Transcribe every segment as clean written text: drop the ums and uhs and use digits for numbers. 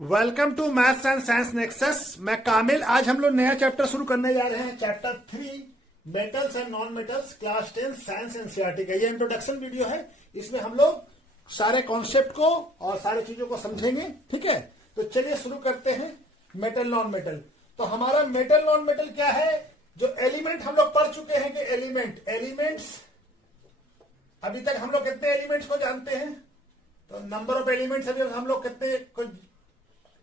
Welcome to maths and science nexus. मैं कामिल। आज हम लोग नया चैप्टर शुरू करने जा रहे हैं, chapter 3 metals and non metals, class 10 science NCERT का ये इंट्रोडक्शन वीडियो है। इसमें हम लोग सारे कॉन्सेप्ट को और सारी चीजों को समझेंगे। ठीक है, तो चलिए शुरू करते हैं। मेटल नॉन मेटल, तो हमारा मेटल नॉन मेटल क्या है? जो एलिमेंट हम लोग पढ़ चुके हैं कि एलिमेंट्स अभी तक हम लोग कितने एलिमेंट्स को जानते हैं? तो नंबर ऑफ एलिमेंट्स अभी हम लोग कितने, कुछ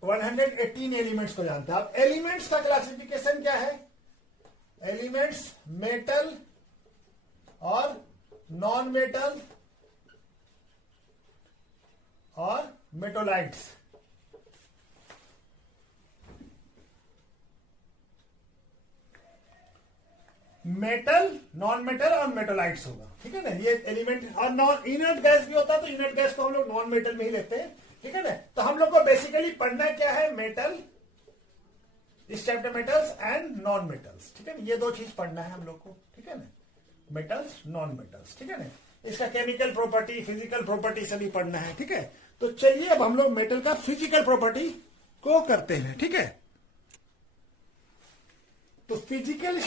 118 एलिमेंट्स को जानते हैं। अब एलिमेंट्स का क्लासिफिकेशन क्या है? एलिमेंट्स मेटल और नॉन मेटल और मेटोलाइट्स। मेटल, नॉन मेटल और मेटोलाइट्स होगा। ठीक है ना, ये एलिमेंट। और नॉन इनर्ट गैस भी होता है, तो इनर्ट गैस को हम लोग नॉन मेटल में ही लेते हैं। ठीक है ना, तो हम लोग को बेसिकली पढ़ना क्या है? मेटल, इस chapter metals and non metals. ठीक है ना, ये दो चीज पढ़ना है हम लोग को। ठीक है ना, मेटल्स नॉन मेटल्स। ठीक है ना, इसका केमिकल प्रॉपर्टी, फिजिकल प्रॉपर्टी सभी पढ़ना है। ठीक है, तो चलिए अब हम लोग मेटल का फिजिकल प्रॉपर्टी को करते हैं। ठीक है, तो फिजिकल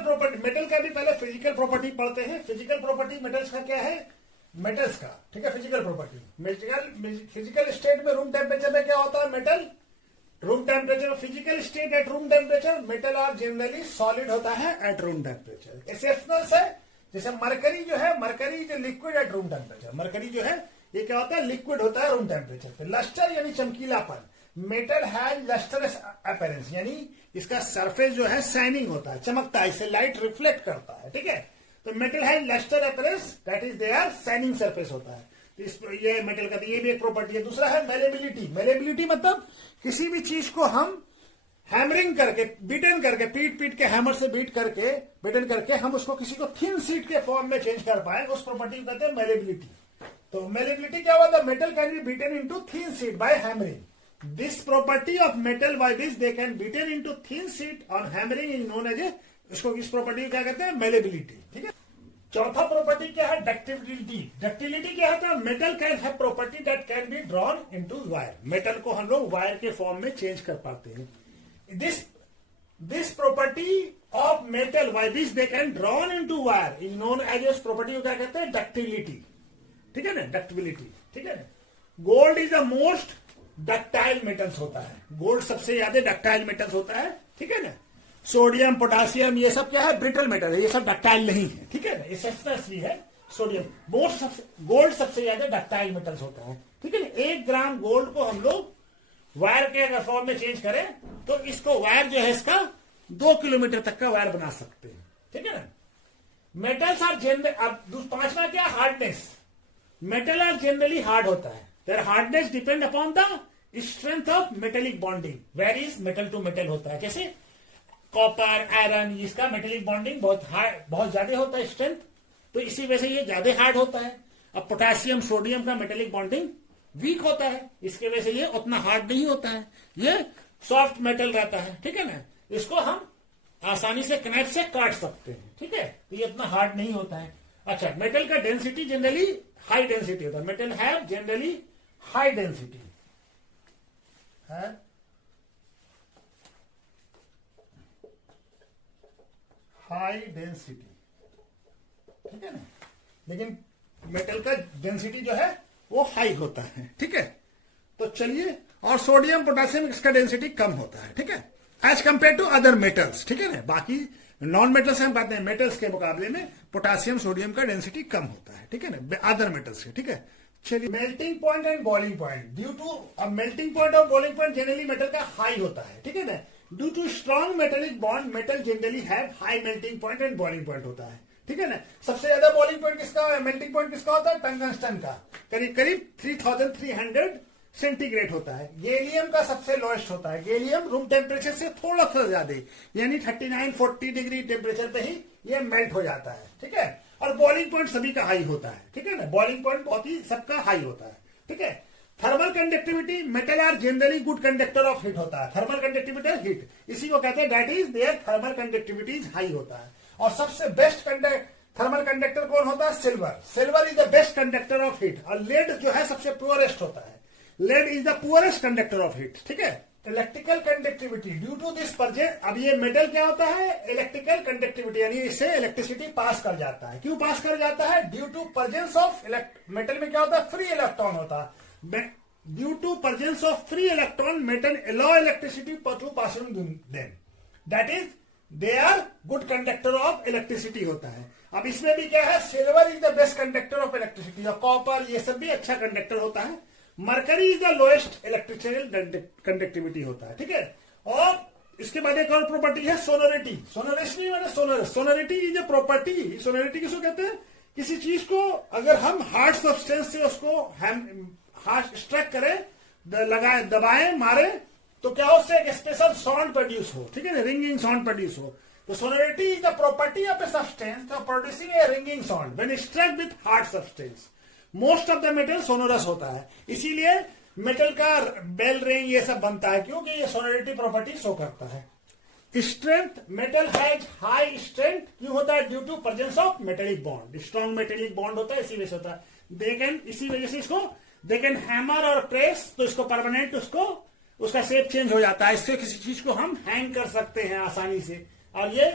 प्रॉपर्टी मेटल का भी पहले फिजिकल प्रॉपर्टी पढ़ते हैं। फिजिकल प्रॉपर्टी मेटल्स का क्या है? मेटल्स का, ठीक है, फिजिकल प्रॉपर्टी। फिजिकल स्टेट में रूम टेम्परेचर में क्या होता है? Metal room temperature. Physical state at room temperature, metal are generally solid होता है एट रूम टेम्परेचर। एक्सेप्शनल है, जैसे मरकरी जो है, मरकरी जो liquid at room temperature. Mercury जो है ये क्या होता है? लिक्विड होता है रूम टेम्परेचर पे। लस्टर यानी चमकीलापन, मेटल हैज लस्टरस अपीयरेंस, यानी इसका सरफेस जो है शाइनिंग होता है, चमकता है, इससे लाइट रिफ्लेक्ट करता है। ठीक है, तो metal has lustre appearance, that is their shining surface होता है। तो इस ये मेटल का ये भी एक प्रॉपर्टी है। दूसरा है मेलेबिलिटी। मेलेबिलिटी मतलब किसी भी चीज को हम हैमरिंग करके, बीटन करके, पीट के हैमर से बीटन करके हम उसको किसी को थिन शीट के फॉर्म में चेंज कर पाए, उस प्रॉपर्टी को कहते हैं मेलेबिलिटी। तो मेलेबिलिटी क्या हुआ? The metal can be beaten into thin sheet by hammering. This property of metal by which they can beaten into thin sheet on hammering is known as a, इसको इस प्रॉपर्टी को क्या कहते हैं? मेलेबिलिटी। ठीक है, चौथा प्रॉपर्टी क्या है? डक्टिलिटी। डक्टिलिटी क्या होता है? Metal can have property that can be drawn into wire. Metal को हम लोग वायर के फॉर्म में चेंज कर पाते हैं। This property of metal by which they can drawn into wire is known as, इस प्रॉपर्टी को क्या कहते हैं? डक्टिलिटी। ठीक है ना, डक्टिबिलिटी। ठीक है ना, gold is the most ductile metals होता है। गोल्ड सबसे ज्यादा डक्टाइल मेटल्स होता है। ठीक है ना, सोडियम, पोटासियम, ये सब क्या है? ब्रिटल मेटल है, ये सब डक्टाइल नहीं है। ठीक है ना, ये सस्पेंस भी है। सोडियम, गोल्ड सबसे ज्यादा डक्टाइल मेटल्स होता है। ठीक है ना, 1 ग्राम गोल्ड को हम लोग वायर के अगर फॉर्म में चेंज करें तो इसको वायर जो है इसका 2 किलोमीटर तक का वायर बना सकते हैं। ठीक है ना, मेटल्स आर जनरल। अब पांचवा क्या? Hardness. Metal are generally hard होता है। Their hardness depend upon the strength of metallic bonding. Varies metal to metal होता है। कैसे? कॉपर, आयरन, इसका मेटेलिक बॉन्डिंग बहुत ज्यादा होता है स्ट्रेंथ, तो इसी वजह से ये ज्यादा हार्ड होता है। अब पोटेशियम, सोडियम का मेटेलिक बॉन्डिंग वीक होता है, इसके वजह से ये उतना हार्ड नहीं होता है, ये सॉफ्ट मेटल रहता है। ठीक है ना, इसको हम आसानी से कनाइफ से काट सकते हैं। ठीक है, तो ये इतना हार्ड नहीं होता है। अच्छा, मेटल का डेंसिटी जनरली हाई डेंसिटी होता है। Metal have generally high density है, हाई डेंसिटी। ठीक है ना, लेकिन मेटल का डेंसिटी जो है वो हाई होता है। ठीक है, तो चलिए, और सोडियम, पोटेशियम, इसका डेंसिटी कम होता है। ठीक है, as compare to other metals. ठीक है ना, बाकी नॉन मेटल्स हम बात नहीं, मेटल्स के मुकाबले में पोटेशियम, सोडियम का डेंसिटी कम होता है। ठीक है ना, अदर मेटल्स के। ठीक है, चलिए, melting point and boiling point. Due to melting point और बॉइलिंग पॉइंट जनरली मेटल का हाई होता है। ठीक है ना, due to strong metallic bond metal generally have high melting point and boiling point होता है। ठीक है ना, सबसे ज्यादा बॉइलिंग पॉइंट किसका, मेल्टिंग पॉइंट किसका होता है? टंगस्टन का, करीब 3300 सेंटीग्रेड होता है। गैलियम का सबसे लोएस्ट होता है। गैलियम रूम टेम्परेचर से थोड़ा सा ज्यादा, यानी 39-40 डिग्री टेम्परेचर पे ही ये मेल्ट हो जाता है। ठीक है, और बॉइलिंग पॉइंट सभी का हाई होता है। ठीक है ना, बॉइलिंग पॉइंट बहुत ही सबका हाई होता है। ठीक है, thermal conductivity, metal are generally good conductor of heat होता है। थर्मल कंडक्टिविटी हीट, इसी को कहते हैं, that is their thermal conductivity high होता है। और सबसे बेस्ट थर्मल कंडक्टर कौन होता है? Silver. Silver is the best conductor of heat. और लेड जो है सबसे प्योरेस्ट होता है। Lead is the poorest conductor of heat, ठीक है। Electrical conductivity due to this presence, अब ये मेटल क्या होता है, इलेक्ट्रिकल कंडक्टिविटी, यानी इससे इलेक्ट्रिसिटी पास कर जाता है। क्यों पास कर जाता है? Due to presence of metal में क्या होता है, फ्री इलेक्ट्रॉन होता है। Due to presence of free electron metal allow electricity to pass through them, that is they are good conductor of electricity होता है। अब इसमें भी क्या है, silver is the best conductor of electricity, और कॉपर ये सब भी अच्छा कंडक्टर होता है। Mercury is the lowest electrical conductivity होता है, ठीक है। और इसके बाद एक और प्रॉपर्टी है सोनोरिटी। सोनोरिटी माने sonority is a property. Sonority किसको कहते हैं, किसी चीज को अगर हम हार्ड सब्सटेंस से उसको हार्ड स्ट्राइक करें, लगाए, दबाएं, मारे, तो क्या उससे एक स्पेशल साउंड प्रोड्यूस हो, ठीक है ना, रिंगिंग साउंड प्रोड्यूस हो। तो sonority is the property of a substance producing A ringing sound when strike with hard substance. Most of the metal sonorous होता है, इसीलिए मेटल का बेल रिंग ये सब बनता है, क्योंकि ये सोनोरिटी प्रॉपर्टी शो करता है। Strength, metal has high strength, क्यों होता है, due to presence of metallic bond, strong metallic bond होता है, इसी वजह से होता है। दे कैन, इसी वजह से इसको दे कैन हैमर और प्रेस, तो इसको परमानेंट, उसको उसका शेप चेंज हो जाता है, इससे किसी चीज को हम हैंग कर सकते हैं आसानी से। और ये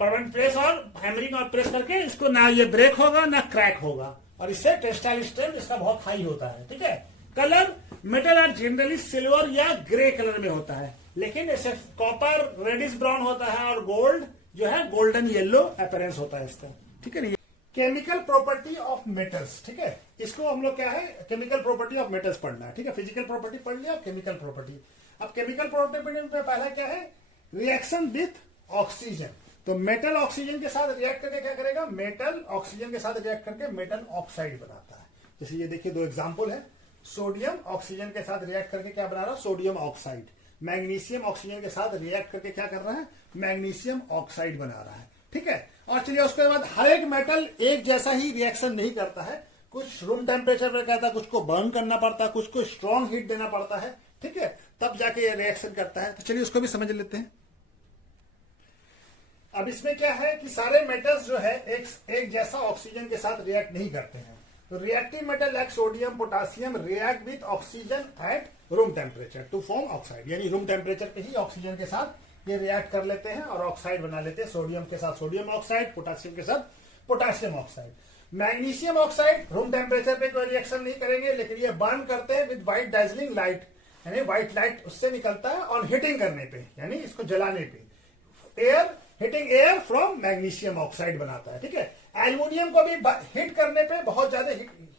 परमानेंट प्रेस और हैमरिंग और प्रेस करके इसको ना ये ब्रेक होगा ना क्रैक होगा, और इससे टेक्सटाइल स्ट्रेंथ इसका बहुत हाई होता है, ठीक है। Colour, metal are generally silver या ग्रे कलर में होता है, लेकिन ऐसे कॉपर रेडिश ब्राउन होता है, और गोल्ड जो है गोल्डन येलो अपीयरेंस होता है इसका, ठीक है। केमिकल प्रॉपर्टी ऑफ मेटल्स, ठीक है, इसको हम लोग क्या है, केमिकल प्रॉपर्टी ऑफ मेटल्स पढ़ना है, ठीक है। फिजिकल प्रॉपर्टी पढ़ लिया, केमिकल प्रॉपर्टी। अब केमिकल प्रॉपर्टी में पहला क्या है, रिएक्शन विथ ऑक्सीजन। तो मेटल ऑक्सीजन के साथ रिएक्ट करके क्या करेगा, मेटल ऑक्सीजन के साथ रिएक्ट करके मेटल ऑक्साइड बनाता है। जैसे ये देखिए दो एग्जांपल है, सोडियम ऑक्सीजन के साथ रिएक्ट करके क्या बना रहा है, सोडियम ऑक्साइड। मैग्नीशियम ऑक्सीजन के साथ रिएक्ट करके क्या कर रहा है, मैग्नीशियम ऑक्साइड बना रहा है, ठीक है। और चलिए उसके बाद हर एक मेटल एक जैसा ही रिएक्शन नहीं करता है, कुछ रूम टेम्परेचर पर कहता है, कुछ को बर्न करना पड़ता है, कुछ को स्ट्रॉन्ग हीट देना पड़ता है, ठीक है, तब जाके ये रिएक्शन करता है। तो चलिए उसको भी समझ लेते हैं। अब इसमें क्या है कि सारे मेटल्स जो है एक जैसा ऑक्सीजन के साथ रिएक्ट नहीं करते हैं। तो reactive metal like sodium, potassium react with oxygen at room temperature to form oxide, यानी रूम टेम्परेचर पे ही ऑक्सीजन के साथ ये रिएक्ट कर लेते हैं और ऑक्साइड बना लेते हैं। सोडियम के साथ सोडियम ऑक्साइड, पोटासियम के साथ potassium oxide. Magnesium oxide room temperature पे कोई रिएक्शन नहीं करेंगे, लेकिन ये बर्न करते हैं विद व्हाइट डाइजलिंग लाइट, यानी व्हाइट लाइट उससे निकलता है और हीटिंग करने पे, यानी इसको जलाने पे air, heating air from magnesium oxide बनाता है, ठीक है। एल्यूमिनियम को भी हीट करने पे, बहुत ज्यादा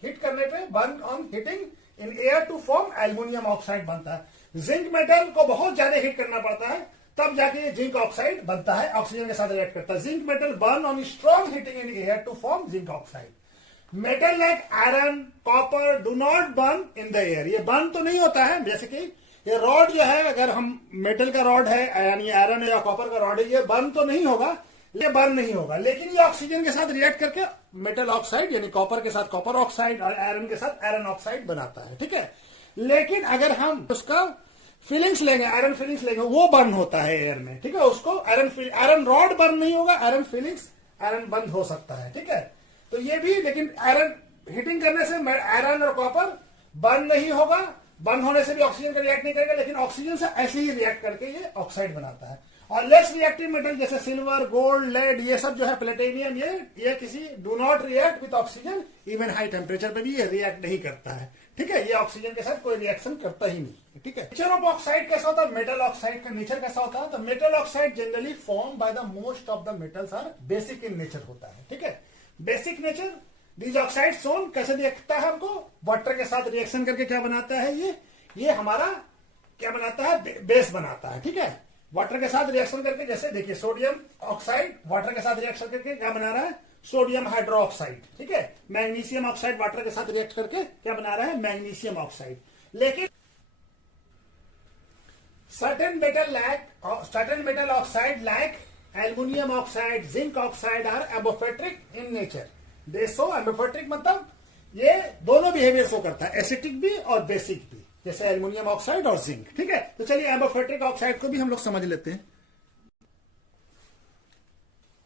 हीट करने पे, burn on heating in air to form aluminium oxide बनता है। जिंक मेटल को बहुत ज्यादा हीट करना पड़ता है, तब जाके ये जिंक ऑक्साइड बनता है, ऑक्सीजन के साथ रिएक्ट करता है। Zinc metal burn on strong heating in air to form zinc oxide. Metal like iron, copper do not burn in the air, ये बर्न तो नहीं होता है, जैसे कि ये रॉड जो है, अगर हम मेटल का रॉड है यानी आयरन या कॉपर का रॉड है, ये बर्न तो नहीं होगा, ये बर्न नहीं होगा, लेकिन ये ऑक्सीजन के साथ रिएक्ट करके मेटल ऑक्साइड यानी कॉपर के साथ कॉपर ऑक्साइड और आयरन के साथ आयरन ऑक्साइड बनाता है, ठीक है। लेकिन अगर हम उसका फीलिंग्स लेंगे, आयरन फीलिंग्स लेंगे, वो बर्न होता है एयर में, ठीक है। उसको आयरन रॉड बर्न नहीं होगा, आयरन फीलिंग्स, आयरन बंद हो सकता है, ठीक है। तो ये भी, लेकिन आयरन हीटिंग करने से आयरन और कॉपर बर्न नहीं होगा, बर्न होने से भी ऑक्सीजन का रिएक्ट नहीं करेगा, लेकिन ऑक्सीजन से ऐसे ही रिएक्ट करके ये ऑक्साइड बनाता है। और लेस रिएक्टिव मेटल जैसे सिल्वर, गोल्ड, लेड, ये सब जो है, प्लेटिनियम, ये किसी do not react with oxygen, even high temperature पे भी ये रिएक्ट नहीं करता है, ठीक है। ये ऑक्सीजन के साथ कोई रिएक्शन करता ही नहीं, ठीक है। नेचर ऑफ ऑक्साइड कैसा होता है, मेटल ऑक्साइड का नेचर कैसा होता है, तो metal oxide generally form by the most of the metals are basic in nature होता है, ठीक है। बेसिक नेचर, दीज ऑक्साइड सोन कैसे दिखता है हमको, वाटर के साथ रिएक्शन करके क्या बनाता है, ये हमारा क्या बनाता है, बेस बनाता है, ठीक है। वाटर के साथ रिएक्शन करके, जैसे देखिए सोडियम ऑक्साइड वाटर के साथ रिएक्शन करके क्या बना रहा है, सोडियम हाइड्रोक्साइड, ठीक है। मैग्नीशियम ऑक्साइड वाटर के साथ रिएक्ट करके क्या बना रहा है, मैग्नीशियम ऑक्साइड। लेकिन certain metal oxide like aluminum oxide, zinc oxide are amorphic in nature. They show amorphic मतलब ये दोनों बिहेवियर शो करता है, एसिटिक भी और बेसिक भी, जैसे एल्यूमिनियम ऑक्साइड और जिंक, ठीक है। तो चलिए एम्फोटेरिक ऑक्साइड को भी हम लोग समझ लेते हैं।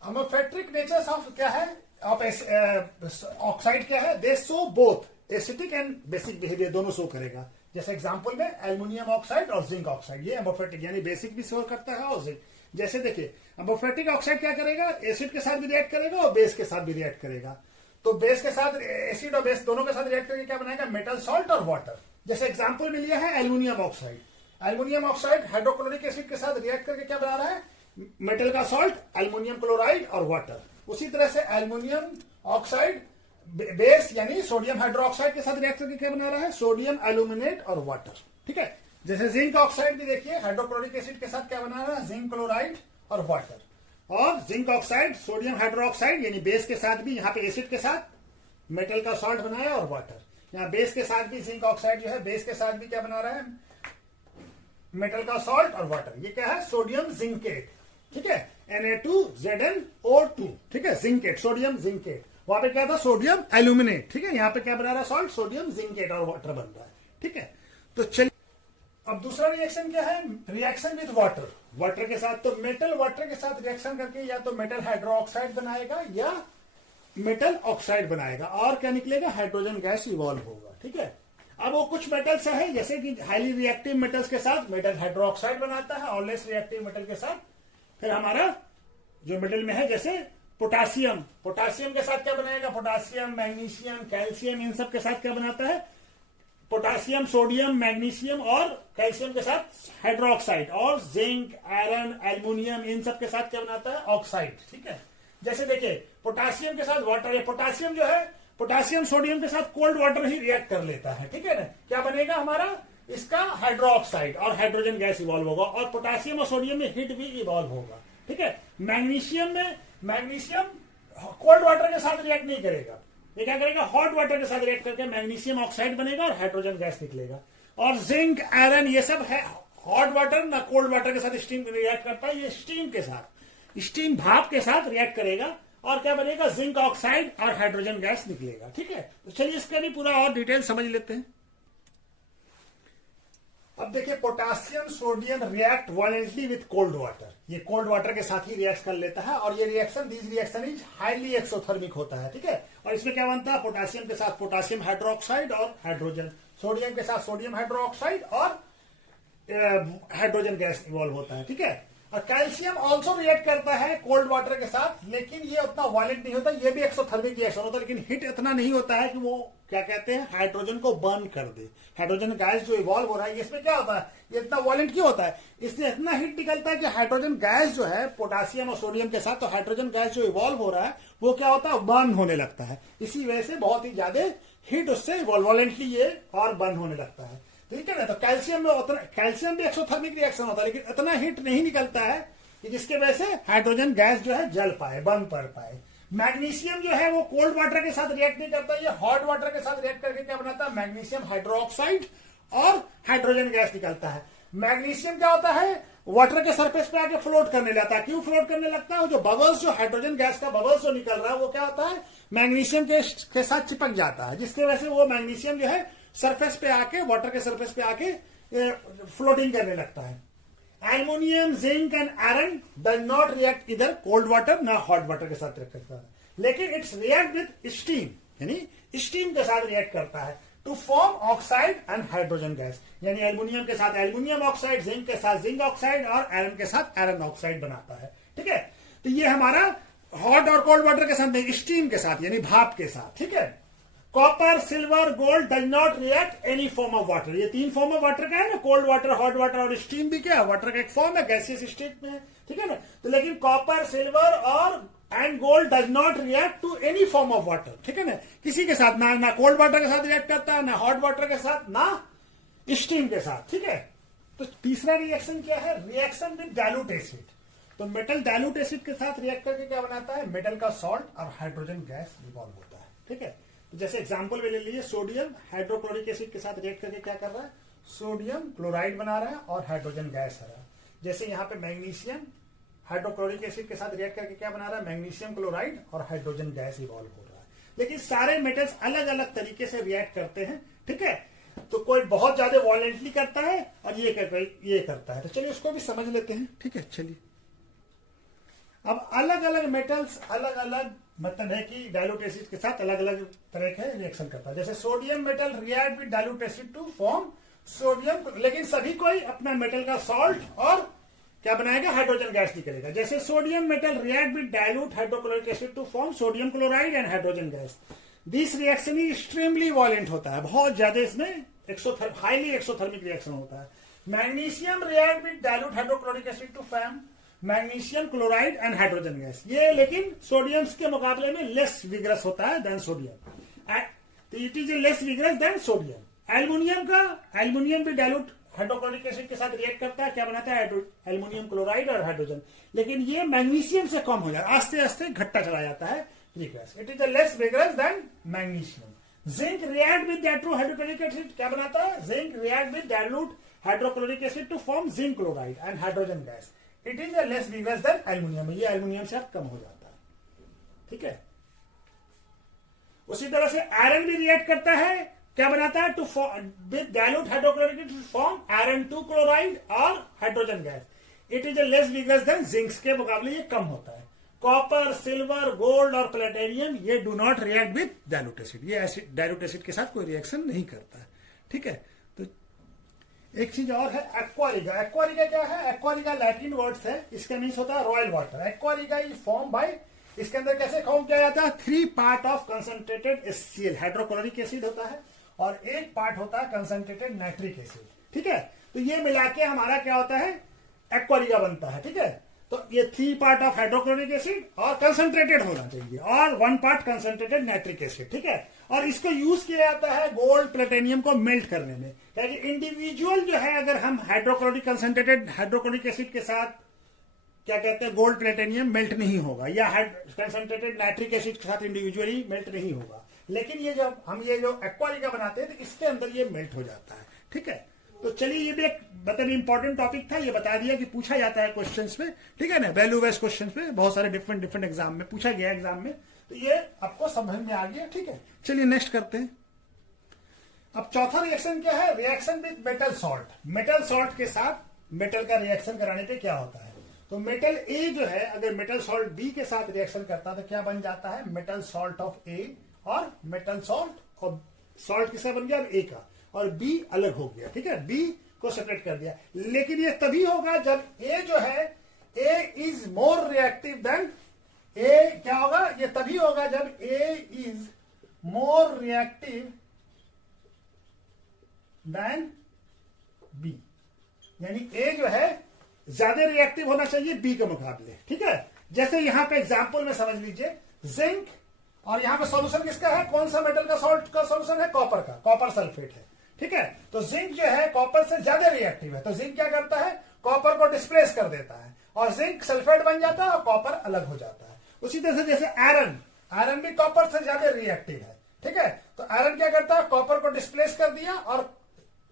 एम्फोटेरिक नेचर ऑफ क्या है, ऑफ ऑक्साइड क्या है, दे show both acetic and basic behaviour, दोनों शो करेगा। जैसे एग्जांपल में एल्युमिनियम ऑक्साइड और जिंक ऑक्साइड, ये एम्फोटेटिक यानी बेसिक भी शो करता है और जिंक। जैसे देखिए एम्फोटेटिक ऑक्साइड क्या करेगा, एसिड के साथ भी रिएक्ट करेगा और बेस के साथ भी रिएक्ट करेगा। तो बेस के साथ, एसिड और बेस दोनों के साथ रिएक्ट करके क्या बनाएगा, मेटल, सॉल्ट और वाटर। जैसे एग्जांपल में लिया है aluminium oxide. Aluminium oxide hydrochloric acid के साथ रिएक्ट करके क्या बना रहा है, मेटल का सॉल्ट, एल्युमिनियम क्लोराइड और वाटर। उसी तरह से एल्युमिनियम ऑक्साइड बेस यानी सोडियम हाइड्रोक्साइड के साथ रिएक्ट करके क्या बना रहा है, सोडियम एल्यूमिनेट और वाटर। ठीक है। जैसे जिंक ऑक्साइड भी देखिए हाइड्रोक्लोरिक एसिड के साथ क्या बना रहा है, जिंक क्लोराइड और वाटर। और जिंक ऑक्साइड सोडियम हाइड्रोक्साइड यानी बेस के साथ भी, यहाँ पे एसिड के साथ मेटल का सॉल्ट बनाया और वाटर। यहाँ बेस के साथ भी जिंक ऑक्साइड जो है बेस के साथ भी क्या बना रहा है, मेटल का सॉल्ट और वाटर। ये क्या है, सोडियम जिंकेट। ठीक है, Na2ZnO2। ठीक है, जिंकेट, सोडियम जिंकेट। वहां पे क्या था, सोडियम एल्यूमिनेट। ठीक है, यहाँ पे क्या बना रहा है, सॉल्ट, सोडियम जिंकेट और वाटर बन रहा है। ठीक है, तो चलिए अब दूसरा रिएक्शन क्या है, रिएक्शन विद वाटर, वाटर के साथ। तो मेटल वाटर के साथ रिएक्शन करके या तो मेटल हाइड्रोक्साइड बनाएगा या मेटल ऑक्साइड बनाएगा, और क्या निकलेगा, हाइड्रोजन गैस इवॉल्व होगा। ठीक है, अब वो कुछ मेटल्स है जैसे कि हाईली रिएक्टिव मेटल्स के साथ मेटल हाइड्रोक्साइड बनाता है, और लेस रिएक्टिव मेटल के साथ फिर हमारा जो मेटल में है जैसे पोटासियम, पोटासियम के साथ क्या बनाएगा, पोटासियम, मैग्नीशियम, कैल्शियम, इन सब के साथ क्या बनाता है, पोटासियम, सोडियम, मैग्नीशियम और कैल्शियम के साथ हाइड्रोक्साइड, और जिंक, आयरन, एल्युमिनियम, इन सब के साथ क्या बनाता है, ऑक्साइड। ठीक है, जैसे देखिए पोटासियम के साथ वाटर है, पोटासियम जो है, पोटासियम सोडियम के साथ कोल्ड वाटर ही रिएक्ट कर लेता है। ठीक है ना, क्या बनेगा हमारा, इसका हाइड्रोक्साइड और हाइड्रोजन गैस इवॉल्व होगा, और पोटासियम और सोडियम में हीट भी इवॉल्व होगा। ठीक है, मैग्नीशियम में, मैग्नीशियम कोल्ड वाटर के साथ रिएक्ट नहीं करेगा, ये क्या करेगा, हॉट वाटर के साथ रिएक्ट करके मैग्नीशियम ऑक्साइड बनेगा और हाइड्रोजन गैस निकलेगा। और जिंक, आयरन, ये सब है हॉट वाटर ना कोल्ड वाटर के साथ स्टीम रिएक्ट करता है, ये स्टीम के साथ, स्टीम भाप के साथ रिएक्ट करेगा और क्या बनेगा, जिंक ऑक्साइड और हाइड्रोजन गैस निकलेगा। ठीक है, तो चलिए इसका भी पूरा और डिटेल समझ लेते हैं। अब देखिए potassium sodium react violently with cold water, ये कोल्ड वाटर के साथ ही रिएक्ट कर लेता है, और ये reaction, this reaction is highly exothermic होता है। ठीक है, और इसमें क्या बनता है, पोटासियम के साथ पोटासियम हाइड्रोक्साइड और हाइड्रोजन, सोडियम के साथ सोडियम हाइड्रोक्साइड और हाइड्रोजन गैस इवॉल्व होता है। ठीक है, और कैल्शियम ऑल्सो रिएक्ट करता है कोल्ड वाटर के साथ, लेकिन ये उतना वायलेंट नहीं होता, ये भी एक्सोथर्मिक रिएक्शन होता है, लेकिन हिट इतना नहीं होता है कि वो क्या कहते हैं, हाइड्रोजन को बर्न कर दे। हाइड्रोजन गैस जो इवॉल्व हो रहा है इसमें क्या होता है, ये इतना वायलेंट क्यों होता है, इसलिए इतना हिट निकलता है कि हाइड्रोजन गैस जो है पोटासियम और सोडियम के साथ, तो हाइड्रोजन गैस जो इवॉल्व हो रहा है वो क्या होता है, बर्न होने लगता है। इसी वजह से बहुत ही ज्यादा हिट उससे वायलेंटली ये और बर्न होने लगता है। ठीक है ना, तो कैल्शियम में उतना, कैल्शियम भी एक्सोथर्मिक रिएक्शन होता है, लेकिन इतना हिट नहीं निकलता है कि जिसके वजह से हाइड्रोजन गैस जो है जल पाए, बर्न कर पाए। मैग्नीशियम जो है वो कोल्ड वाटर के साथ रिएक्ट नहीं करता, ये हॉट वाटर के साथ रिएक्ट करके क्या बनाता है, मैग्नीशियम हाइड्रोक्साइड और हाइड्रोजन गैस निकलता है। मैग्नीशियम क्या होता है, वाटर के सरफेस पे आके फ्लोट करने लगता है। क्यों फ्लोट करने लगता है, जो बबल्स, जो हाइड्रोजन गैस का बबल्स जो निकल रहा है वो क्या होता है, मैग्नीशियम के साथ चिपक जाता है, जिसकी वजह से वो मैग्नीशियम जो है सरफेस पे आके, वाटर के सरफेस पे आके फ्लोटिंग करने लगता है। Aluminium, zinc and iron does not react either cold water ना हॉट वाटर के साथ रिएक्ट करता है, लेकिन इट्स रिएक्ट विद स्टीम, यानी स्टीम के साथ रिएक्ट करता है to form oxide and hydrogen gas, यानी एल्युमिनियम के साथ एल्युमिनियम ऑक्साइड, जिंक के साथ जिंक ऑक्साइड और आयरन के साथ आयरन ऑक्साइड बनाता है। ठीक है, तो ये हमारा हॉट और कोल्ड वाटर के साथ नहीं, स्टीम के साथ यानी भाप के साथ। ठीक है, copper, silver, gold does not react any form of water, ये तीन फॉर्म ऑफ वाटर का है ना, कोल्ड वाटर, हॉट वाटर और स्टीम भी क्या है, वाटर का एक फॉर्म है, गैसियस स्टेट में है। ठीक है ना, तो लेकिन कॉपर, सिल्वर और and gold does not react to any form of water. ठीक है ना, किसी के साथ ना कोल्ड वाटर के साथ रिएक्ट करता है, ना हॉट वाटर के साथ, ना स्टीम के साथ। ठीक है, तो तीसरा रिएक्शन क्या है, रिएक्शन विद डाइल्यूट एसिड। तो मेटल डाइल्यूट एसिड के साथ रिएक्ट करके क्या बनाता है, मेटल का सॉल्ट और हाइड्रोजन गैस इवॉल्व होता है। ठीक है, तो जैसे एग्जांपल में ले लीजिए, सोडियम हाइड्रोक्लोरिक एसिड के साथ रिएक्ट करके क्या कर रहा है, सोडियम क्लोराइड बना रहा है और हाइड्रोजन गैस है। जैसे यहाँ पे मैग्नीशियम हाइड्रोक्लोरिक एसिड के साथ रिएक्ट करके क्या बना रहा है, मैग्नीशियम क्लोराइड और हाइड्रोजन गैस इवॉल्व हो रहा है। लेकिन सारे मेटल्स अलग अलग तरीके से रिएक्ट करते हैं। ठीक है, तो कोई बहुत ज्यादा वायलेंटली करता है और ये करता है। तो चलिए उसको भी समझ लेते हैं। ठीक है, चलिए अब अलग अलग मेटल्स अलग अलग मतलब है कि डाइल्यूट एसिड के साथ अलग अलग तरह के रिएक्शन करता है। जैसे sodium metal react with dilute acid to form sodium, लेकिन सभी कोई अपना मेटल का सॉल्ट और क्या बनाएगा, हाइड्रोजन गैस निकलेगा। जैसे sodium metal react with dilute hydrochloric acid to form sodium chloride and hydrogen gas. This reaction is extremely violent होता है, बहुत ज्यादा इसमें हाईली एक्सोथर्मिक रिएक्शन होता है। Magnesium react with dilute hydrochloric acid to form magnesium chloride and hydrogen gas. ये लेकिन sodium के मुकाबले में लेस विग्रस होता है than sodium, it is less vigorous than sodium. Aluminium भी डाइल्यूट हाइड्रोक्लोरिक एसिड के साथ रिएक्ट करता है, क्या बनाता है, एल्युमिनियम क्लोराइड और हाइड्रोजन। लेकिन ये मैग्नीशियम से कम हो जाता है, आस्ते आस्ते घटता चला जाता है vigorous. It is less vigorous than magnesium. Zinc react with dilute hydrochloric acid, क्या बनाता है, zinc react with dilute hydrochloric acid to form zinc chloride and hydrogen gas. It is less vigorous than aluminium, ये aluminium से कम हो जाता है, ठीक है। उसी तरह से आयरन भी रिएक्ट करता है, क्या बनाता है, to with dilute hydrochloric acid form iron 2 chloride और hydrogen gas. It is less vigorous than zinc के मुकाबले ये कम होता है। कॉपर, सिल्वर, गोल्ड और प्लेटिनियम ये do not react with dilute acid, ये एसिड डाइल्यूट एसिड के साथ कोई रिएक्शन नहीं करता है, ठीक है। तो एक चीज और है, एक्वारिगा। एक्वारिगा क्या है, एक्वारिगा लैटिन वर्ड्स है, इसका मीन्स होता है royal water. Aqua regia is form by, इसके अंदर कैसे फॉर्म किया जाता है, 3 part of concentrated HCl hydrochloric acid होता है और 1 पार्ट होता है कंसंट्रेटेड नाइट्रिक एसिड, ठीक है। तो ये मिला के हमारा क्या होता है, एक्वारिगा बनता है, ठीक है। तो ये 3 पार्ट ऑफ हाइड्रोक्लोरिक एसिड और कंसंट्रेटेड होना चाहिए और 1 पार्ट कंसंट्रेटेड नाइट्रिक एसिड, ठीक है। और इसको यूज किया जाता है गोल्ड प्लेटिनियम को मेल्ट करने में, क्योंकि इंडिविजुअल जो है, अगर हम हाइड्रोक्लोरिक कंसंट्रेटेड हाइड्रोक्लोरिक एसिड के साथ क्या कहते हैं, गोल्ड प्लेटिनियम मेल्ट नहीं होगा, या कंसंट्रेटेड नाइट्रिक एसिड के साथ इंडिविजुअली मेल्ट नहीं होगा। लेकिन ये जब हम ये जो एक्वारिगा बनाते हैं तो इसके अंदर ये मेल्ट हो जाता है, ठीक है। तो चलिए, ये भी एक मतलब इंपॉर्टेंट टॉपिक था, ये बता दिया कि पूछा जाता है क्वेश्चंस में, ठीक है ना, वैल्यू वाइज क्वेश्चंस में बहुत सारे डिफरेंट एग्जाम में पूछा गया एग्जाम में, तो ये आपको समझ में आ गया, ठीक है। चलिए नेक्स्ट करते हैं। अब चौथा रिएक्शन क्या है, reaction with metal salt. Metal salt के साथ मेटल का रिएक्शन कराने पे क्या होता है, तो मेटल ए जो है अगर मेटल सॉल्ट बी के साथ रिएक्शन करता है तो क्या बन जाता है, मेटल सॉल्ट ऑफ ए और मेटल सॉल्ट, और सॉल्ट किसका बन गया, ए का, और बी अलग हो गया, ठीक है, बी को सेपरेट कर दिया। लेकिन ये तभी होगा जब ए जो है, A is more reactive than, A क्या होगा, ये तभी होगा जब A is more reactive than B, यानी ए जो है ज्यादा रिएक्टिव होना चाहिए बी के मुकाबले, ठीक है। जैसे यहां पे एग्जांपल में समझ लीजिए, जिंक, और यहां पे सॉल्यूशन किसका है, कौन सा मेटल का सॉल्ट का सॉल्यूशन है, कॉपर का, कॉपर सल्फेट है, ठीक है। तो जिंक जो है कॉपर से ज्यादा रिएक्टिव है, तो जिंक क्या करता है, कॉपर को डिस्प्लेस कर देता है और जिंक सल्फेट बन जाता है और कॉपर अलग हो जाता है। उसी तरह से जैसे आयरन भी कॉपर से ज्यादा रिएक्टिव है, ठीक है। तो आयरन क्या करता है, कॉपर को डिस्प्लेस कर दिया और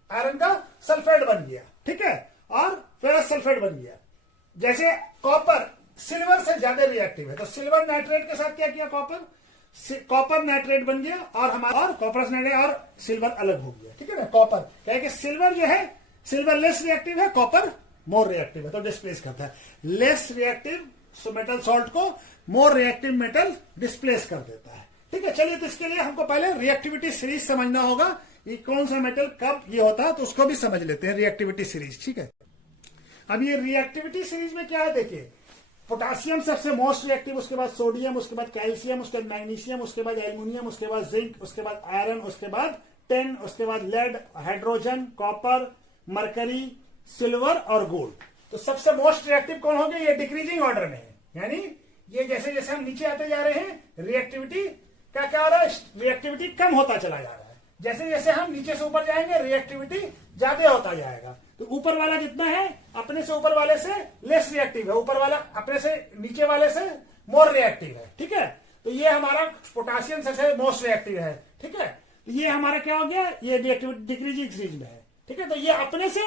आयरन का सल्फेट बन गया, ठीक है, और फेरस सल्फेट बन गया। जैसे कॉपर सिल्वर से ज्यादा रिएक्टिव है, तो सिल्वर नाइट्रेट के साथ क्या किया, कॉपर नाइट्रेट बन गया और हमारा और कॉपर नाइट्रेट और सिल्वर अलग हो गया, ठीक है ना। कॉपर क्या है कि सिल्वर जो है, सिल्वर लेस रिएक्टिव है, कॉपर मोर रिएक्टिव है, तो डिस्प्लेस करता है। लेस रिएक्टिव मेटल सॉल्ट को मोर रिएक्टिव मेटल डिस्प्लेस कर देता है, ठीक है। चलिए, तो इसके लिए हमको पहले रिएक्टिविटी सीरीज समझना होगा, ये कौन सा मेटल कब ये होता है, तो उसको भी समझ लेते हैं, रिएक्टिविटी सीरीज, ठीक है। अब ये रिएक्टिविटी सीरीज में क्या है, देखिए, पोटासियम सबसे मोस्ट रिएक्टिव, उसके बाद सोडियम, उसके बाद कैल्शियम, उसके बाद मैग्नीशियम, उसके बाद एल्युमिनियम, उसके बाद जिंक, उसके बाद आयरन, उसके बाद टिन, उसके बाद lead, hydrogen, copper, mercury, silver और गोल्ड। तो सबसे मोस्ट रिएक्टिव कौन हो गया, ये डिक्रीजिंग ऑर्डर में है, यानी ये जैसे जैसे हम नीचे आते जा रहे हैं, रिएक्टिविटी क्या हो रहा है, रिएक्टिविटी कम होता चला जा रहा है। जैसे जैसे हम नीचे से ऊपर जाएंगे, रिएक्टिविटी ज्यादा होता जाएगा। तो ऊपर वाला जितना है अपने से ऊपर वाले से लेस रिएक्टिव है, ऊपर वाला अपने से नीचे वाले से मोर रिएक्टिव है, ठीक है। तो ये हमारा पोटासियम सबसे मोस्ट रिएक्टिव है, ठीक है। तो ये हमारा क्या हो गया, ये रिएक्टिविटी डिक्रीजिंग सीरीज में है, ठीक है। तो ये अपने से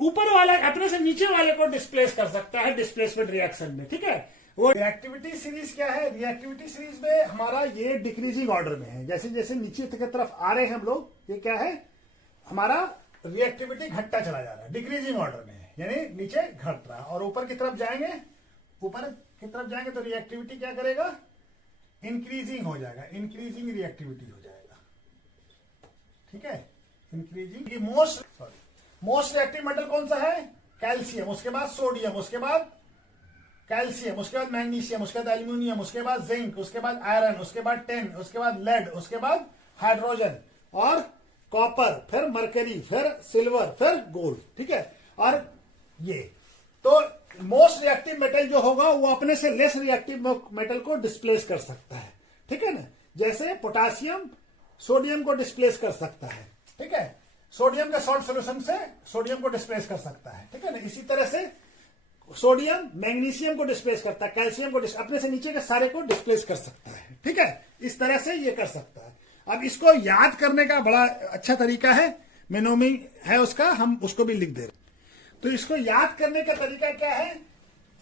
ऊपर वाला अपने से नीचे वाले को डिस्प्लेस कर सकता है डिस्प्लेसमेंट रिएक्शन में, ठीक है। वो रिएक्टिविटी सीरीज क्या है, रिएक्टिविटी सीरीज में हमारा ये डिक्रीजिंग ऑर्डर में है, जैसे जैसे नीचे की तरफ आ रहे हैं हम लोग, ये क्या है, हमारा रिएक्टिविटी घटता चला जा रहा है, डिक्रीजिंग ऑर्डर में है, यानी नीचे घट रहा है। और ऊपर की तरफ जाएंगे, ऊपर की तरफ जाएंगे तो रिएक्टिविटी क्या करेगा, इंक्रीजिंग हो जाएगा, इंक्रीजिंग रिएक्टिविटी हो जाएगा, ठीक है, increasing. Most most reactive metal कौन सा है? कैल्शियम, उसके बाद सोडियम, उसके बाद कैल्शियम, उसके बाद मैग्नीशियम, उसके बाद एल्यूमिनियम, उसके बाद जिंक, उसके बाद आयरन, उसके बाद टिन, उसके बाद लेड, उसके बाद हाइड्रोजन और कॉपर, फिर मरकरी, फिर सिल्वर, फिर गोल्ड। ठीक है, और ये तो मोस्ट रिएक्टिव मेटल जो होगा वो अपने से लेस रिएक्टिव मेटल को डिस्प्लेस कर सकता है। ठीक है ना, जैसे पोटासियम सोडियम को डिस्प्लेस कर सकता है। ठीक है, सोडियम के सॉल्ट सोल्यूशन से सोडियम को डिस्प्लेस कर सकता है। ठीक है ना, इसी तरह से सोडियम मैग्नीशियम को डिस्प्लेस करता है, कैल्शियम को अपने से नीचे के सारे को डिस्प्लेस कर सकता है। ठीक है, इस तरह से ये कर सकता है। अब इसको याद करने का बड़ा अच्छा तरीका है, मेनोमी है उसका, हम उसको भी लिख दे रहे। तो इसको याद करने का तरीका क्या है?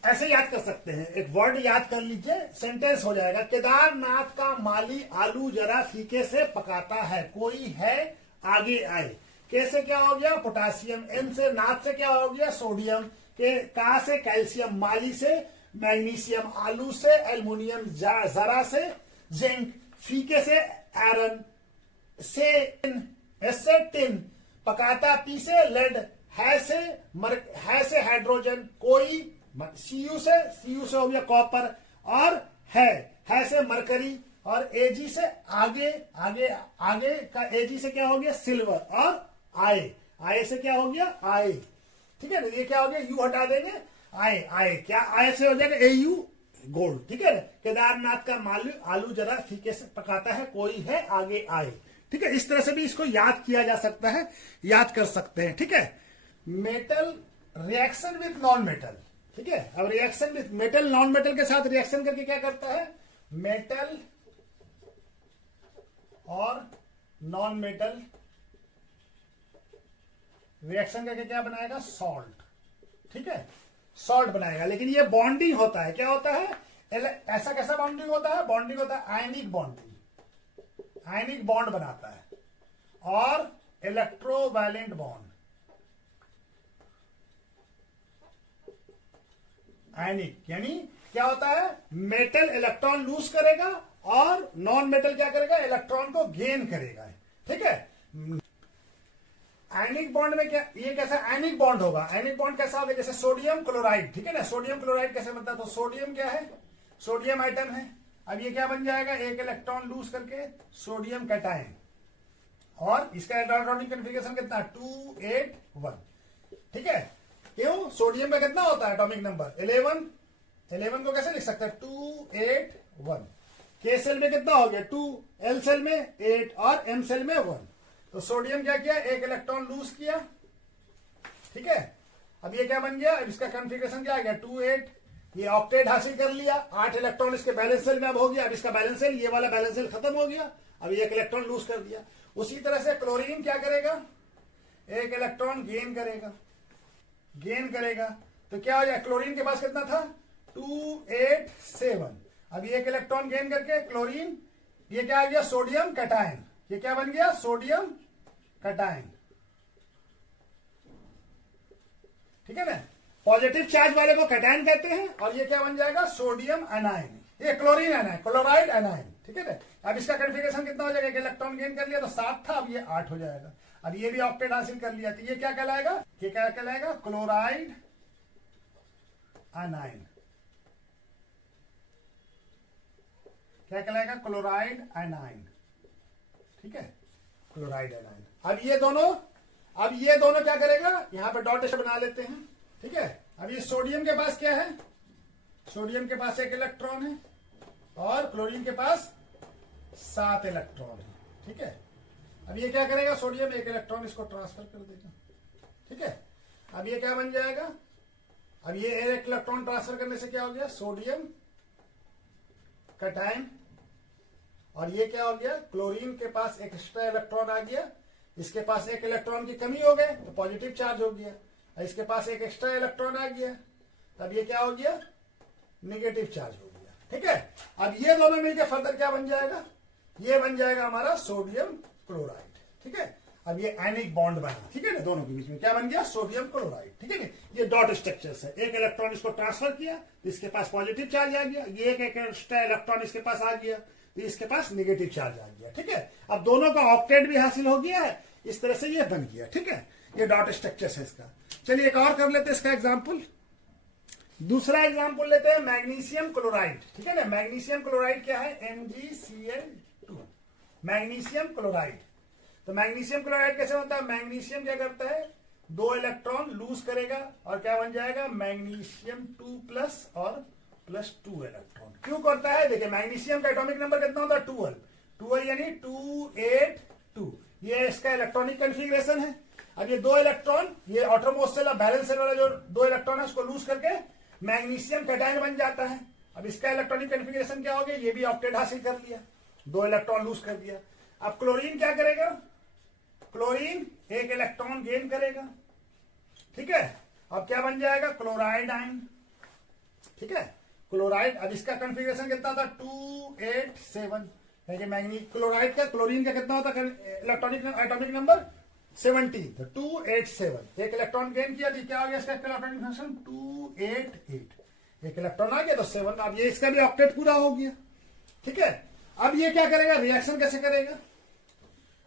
ऐसे याद कर सकते हैं, एक वर्ड याद कर लीजिए, सेंटेंस हो जाएगा। केदारनाथ का माली आलू जरा फीके से पकाता है, कोई है आगे आए। कैसे क्या हो गया? पोटासियम, एन से नाथ से क्या हो गया? सोडियम, के का से कैल्शियम, माली से मैग्नीशियम, आलू से एल्युमिनियम, जरा से जिंक, फीके से आयरन, से एस से टिन, पकाता पी से लेड, है से हाइड्रोजन, कोई सीयू से हो गया कॉपर, और है से मरकरी, और एजी से आगे का एजी से क्या हो गया? सिल्वर, और आए से क्या हो गया? आए। ठीक है ना, ये क्या हो गया? यू हटा देंगे, आए क्या आए से हो जाएगा? AU gold. ठीक है ना, केदारनाथ का मालू आलू जरा फीके से पकाता है, कोई है आगे आए। ठीक है, इस तरह से भी इसको याद किया जा सकता है, याद कर सकते हैं। ठीक है, metal reaction with non metal. ठीक है, अब reaction with metal non metal के साथ रिएक्शन करके क्या करता है? मेटल और नॉन मेटल रिएक्शन करके क्या बनाएगा? सॉल्ट। ठीक है, सॉल्ट बनाएगा। लेकिन ये बॉन्डिंग होता है, क्या होता है? ऐसा कैसा बॉन्डिंग होता है? बॉन्डिंग होता है आयनिक बॉन्डिंग, आयनिक बॉन्ड बनाता है, और इलेक्ट्रोवैलेंट बॉन्ड, आयनिक, यानी क्या होता है? मेटल इलेक्ट्रॉन लूज करेगा और नॉन मेटल क्या करेगा? इलेक्ट्रॉन को गेन करेगा। ठीक है, आयनिक बॉन्ड में क्या, ये कैसा आयनिक बॉन्ड होगा? आयनिक बॉन्ड कैसा होगा? जैसे सोडियम क्लोराइड। ठीक है ना, सोडियम क्लोराइड कैसे बनता है? तो सोडियम क्या है? सोडियम आइटम है। अब ये क्या बन जाएगा? एक इलेक्ट्रॉन लूज करके सोडियम कैटायन, और इसका इलेक्ट्रॉनिक कॉन्फ़िगरेशन कितना? 281। ठीक है, क्यों? सोडियम का कितना होता है एटॉमिक नंबर? 11। 11 को कैसे लिख सकते हैं? 281। के सेल में कितना हो गया? 2, एल सेल में 8, और एम सेल में 1। तो सोडियम क्या किया? एक इलेक्ट्रॉन लूज किया। ठीक है, अब ये क्या बन गया? अब इसका कॉन्फ़िगरेशन क्या आ गया? 28। ये ऑक्टेट हासिल कर लिया, 8 इलेक्ट्रॉन इसके बैलेंस सेल में अब हो गया। अब इसका बैलेंस सेल, ये वाला बैलेंस सेल खत्म हो गया, अब एक इलेक्ट्रॉन लूज कर दिया। उसी तरह से क्लोरीन क्या करेगा? एक इलेक्ट्रॉन गेन करेगा। तो क्या हो जाए? क्लोरीन के पास कितना था? 287। अब ये एक इलेक्ट्रॉन गेन करके क्लोरीन, ये क्या आ गया? Sodium cation. ये क्या बन गया? Sodium cation. ठीक है ना, पॉजिटिव चार्ज वाले को कैटायन कहते हैं, और ये क्या बन जाएगा? Sodium anion. ये क्लोरीन एनायन, क्लोराइड एनायन। ठीक है ना, अब इसका कॉन्फ़िगरेशन कितना हो जाएगा? एक इलेक्ट्रॉन गेन कर लिया तो 7 था, अब ये 8 हो जाएगा। अब ये भी ऑक्टेट हासिल कर लिया, तो ये क्या कहलाएगा? ये क्या कहलाएगा? Chloride anion. क्या कहलाएगा? Chloride anion. ठीक है, क्लोराइड एनायन। अब ये दोनों क्या करेगा? यहां पे डॉट बना लेते हैं। ठीक है, अब ये सोडियम के पास क्या है? सोडियम के पास एक इलेक्ट्रॉन है, और क्लोरीन के पास 7 इलेक्ट्रॉन है। ठीक है, अब ये क्या करेगा? सोडियम एक इलेक्ट्रॉन इसको ट्रांसफर कर देगा। ठीक है, अब ये क्या बन जाएगा? अब ये एक इलेक्ट्रॉन ट्रांसफर करने से क्या हो गया? Sodium cation. और ये क्या हो गया? क्लोरीन के पास एक एक्स्ट्रा इलेक्ट्रॉन आ गया, इसके पास एक इलेक्ट्रॉन की कमी हो गई तो पॉजिटिव चार्ज हो गया, इसके पास एक एक्स्ट्रा इलेक्ट्रॉन आ गया, तब ये क्या हो गया? नेगेटिव चार्ज हो गया। ठीक है, अब ये दोनों मिलकर फर्दर क्या बन जाएगा? ये बन जाएगा हमारा सोडियम क्लोराइड। ठीक है, अब ये आयनिक बॉन्ड बना। ठीक है ना, दोनों के बीच में क्या बन गया? Sodium chloride. ठीक है ना, ये डॉट स्ट्रक्चर है। एक इलेक्ट्रॉन इसको ट्रांसफर किया तो इसके पास पॉजिटिव चार्ज आ गया, ये एक एक्स्ट्रा इलेक्ट्रॉन इसके पास आ गया तो इसके पास नेगेटिव चार्ज आ गया। ठीक है, अब दोनों का ऑक्टेट भी हासिल हो गया है, इस तरह से ये बन गया। ठीक है, ये डॉट स्ट्रक्चर है इसका। चलिए एक और कर लेते हैं इसका एग्जाम्पल। दूसरा एग्जाम्पल लेते हैं मैग्नीशियम क्लोराइड, ठीक है ना। मैग्नीशियम क्लोराइड क्या है, MgCl2, मैग्नीशियम क्लोराइड। तो मैग्नीशियम क्लोराइड कैसे होता है, मैग्नीशियम क्या करता है, 2 इलेक्ट्रॉन लूज करेगा और क्या बन जाएगा, मैग्नीशियम 2 प्लस और +2 इलेक्ट्रॉन। क्यों करता है, देखिए मैग्नीशियम का एटॉमिक नंबर कितना होता है, 12 यानी 282, ये इसका इलेक्ट्रॉनिक कन्फिग्रेशन है। अब ये 2 इलेक्ट्रॉन, ये ऑटोमोस्ट सेल और बैलेंस सेल वाला जो 2 इलेक्ट्रॉन है उसको लूज करके मैग्नीशियम कैटायन बन जाता है। अब इसका इलेक्ट्रॉनिक कन्फिग्रेशन क्या हो गया, ये भी ऑक्टेट हासिल कर लिया, 2 इलेक्ट्रॉन लूज कर दिया। अब क्लोरीन क्या करेगा, क्लोरीन 1 इलेक्ट्रॉन गेन करेगा, ठीक है। अब क्या बन जाएगा, क्लोराइड आयन, ठीक है, क्लोराइड। अब इसका कन्फिग्रेशन कितना था, 287, क्लोराइड का, क्लोरीन का कितना होता है इलेक्ट्रॉनिक एटॉमिक नंबर 17, तो 287, 1 इलेक्ट्रॉन गेन किया तो क्या हो गया इसका इलेक्ट्रॉनिक फंक्शन 288, 1 इलेक्ट्रॉन आ गया तो 7। अब ये इसका भी ऑक्टेट पूरा हो गया, ठीक है। अब ये क्या करेगा, रिएक्शन कैसे करेगा,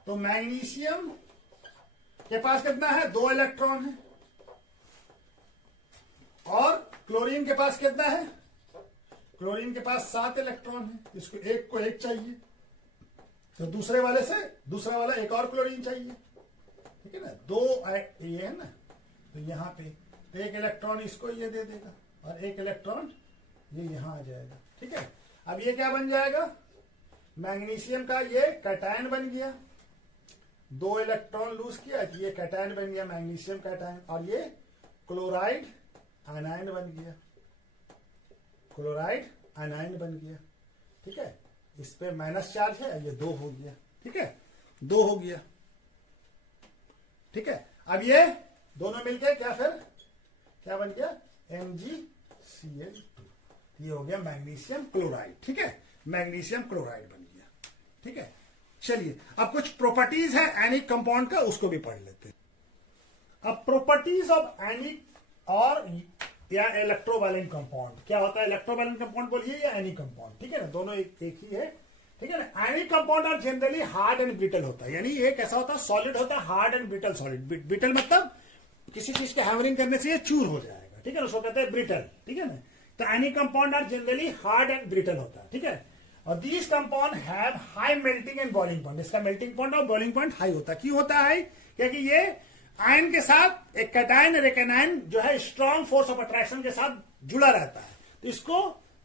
तो मैग्नीशियम के पास कितना है, 2 इलेक्ट्रॉन है, और क्लोरीन के पास कितना है, क्लोरीन के पास 7 इलेक्ट्रॉन है, इसको एक को 1 चाहिए, तो दूसरे वाले से दूसरा वाला एक और क्लोरीन चाहिए, ठीक है ना। 2 ये है ना, तो यहाँ पे तो 1 इलेक्ट्रॉन इसको ये दे देगा और 1 इलेक्ट्रॉन ये यहां आ जाएगा, ठीक है। अब ये क्या बन जाएगा, मैग्नीशियम का ये कैटायन बन गया, 2 इलेक्ट्रॉन लूज किया, ये कैटायन बन गया मैग्नीशियम कैटायन, और ये क्लोराइड आयनाइन बन गया, क्लोराइड आयनाइन बन गया, ठीक है। इस पे माइनस चार्ज है, ये 2 हो गया, ठीक है, 2 हो गया, ठीक है। अब ये दोनों मिलके क्या फिर क्या बन गया, MgCl2, ये हो गया मैग्नीशियम क्लोराइड, ठीक है, मैग्नीशियम क्लोराइड बन गया, ठीक है। चलिए अब कुछ प्रॉपर्टीज है एनिक कंपाउंड का, उसको भी पढ़ लेते हैं। अब प्रॉपर्टीज ऑफ एनिक और या इलेक्ट्रोवैलेंट कंपाउंड, क्या होता है इलेक्ट्रोवैलेंट कंपाउंड बोलिए या एनिक कंपाउंड, ठीक है ना, दोनों एक ही है, ठीक है ना। Ionic compound are generally hard and brittle होता है, यानी ये कैसा होता है, सॉलिड होता है, hard and brittle solid. Brittle मतलब किसी चीज के हैमरिंग करने से ये चूर हो जाएगा, ठीक है ना, उसको कहते हैं ब्रिटल, ठीक है ना। तो ionic compound are generally hard and brittle होता है, ठीक है। और these compound have high melting and boiling point, इसका मेल्टिंग पॉइंट और बॉइलिंग पॉइंट हाई होता है। क्यों होता है, क्योंकि ये आयन के साथ एक कैटायन और एक एनायन जो है स्ट्रॉन्ग फोर्स ऑफ अट्रैक्शन के साथ जुड़ा रहता है, तो इसको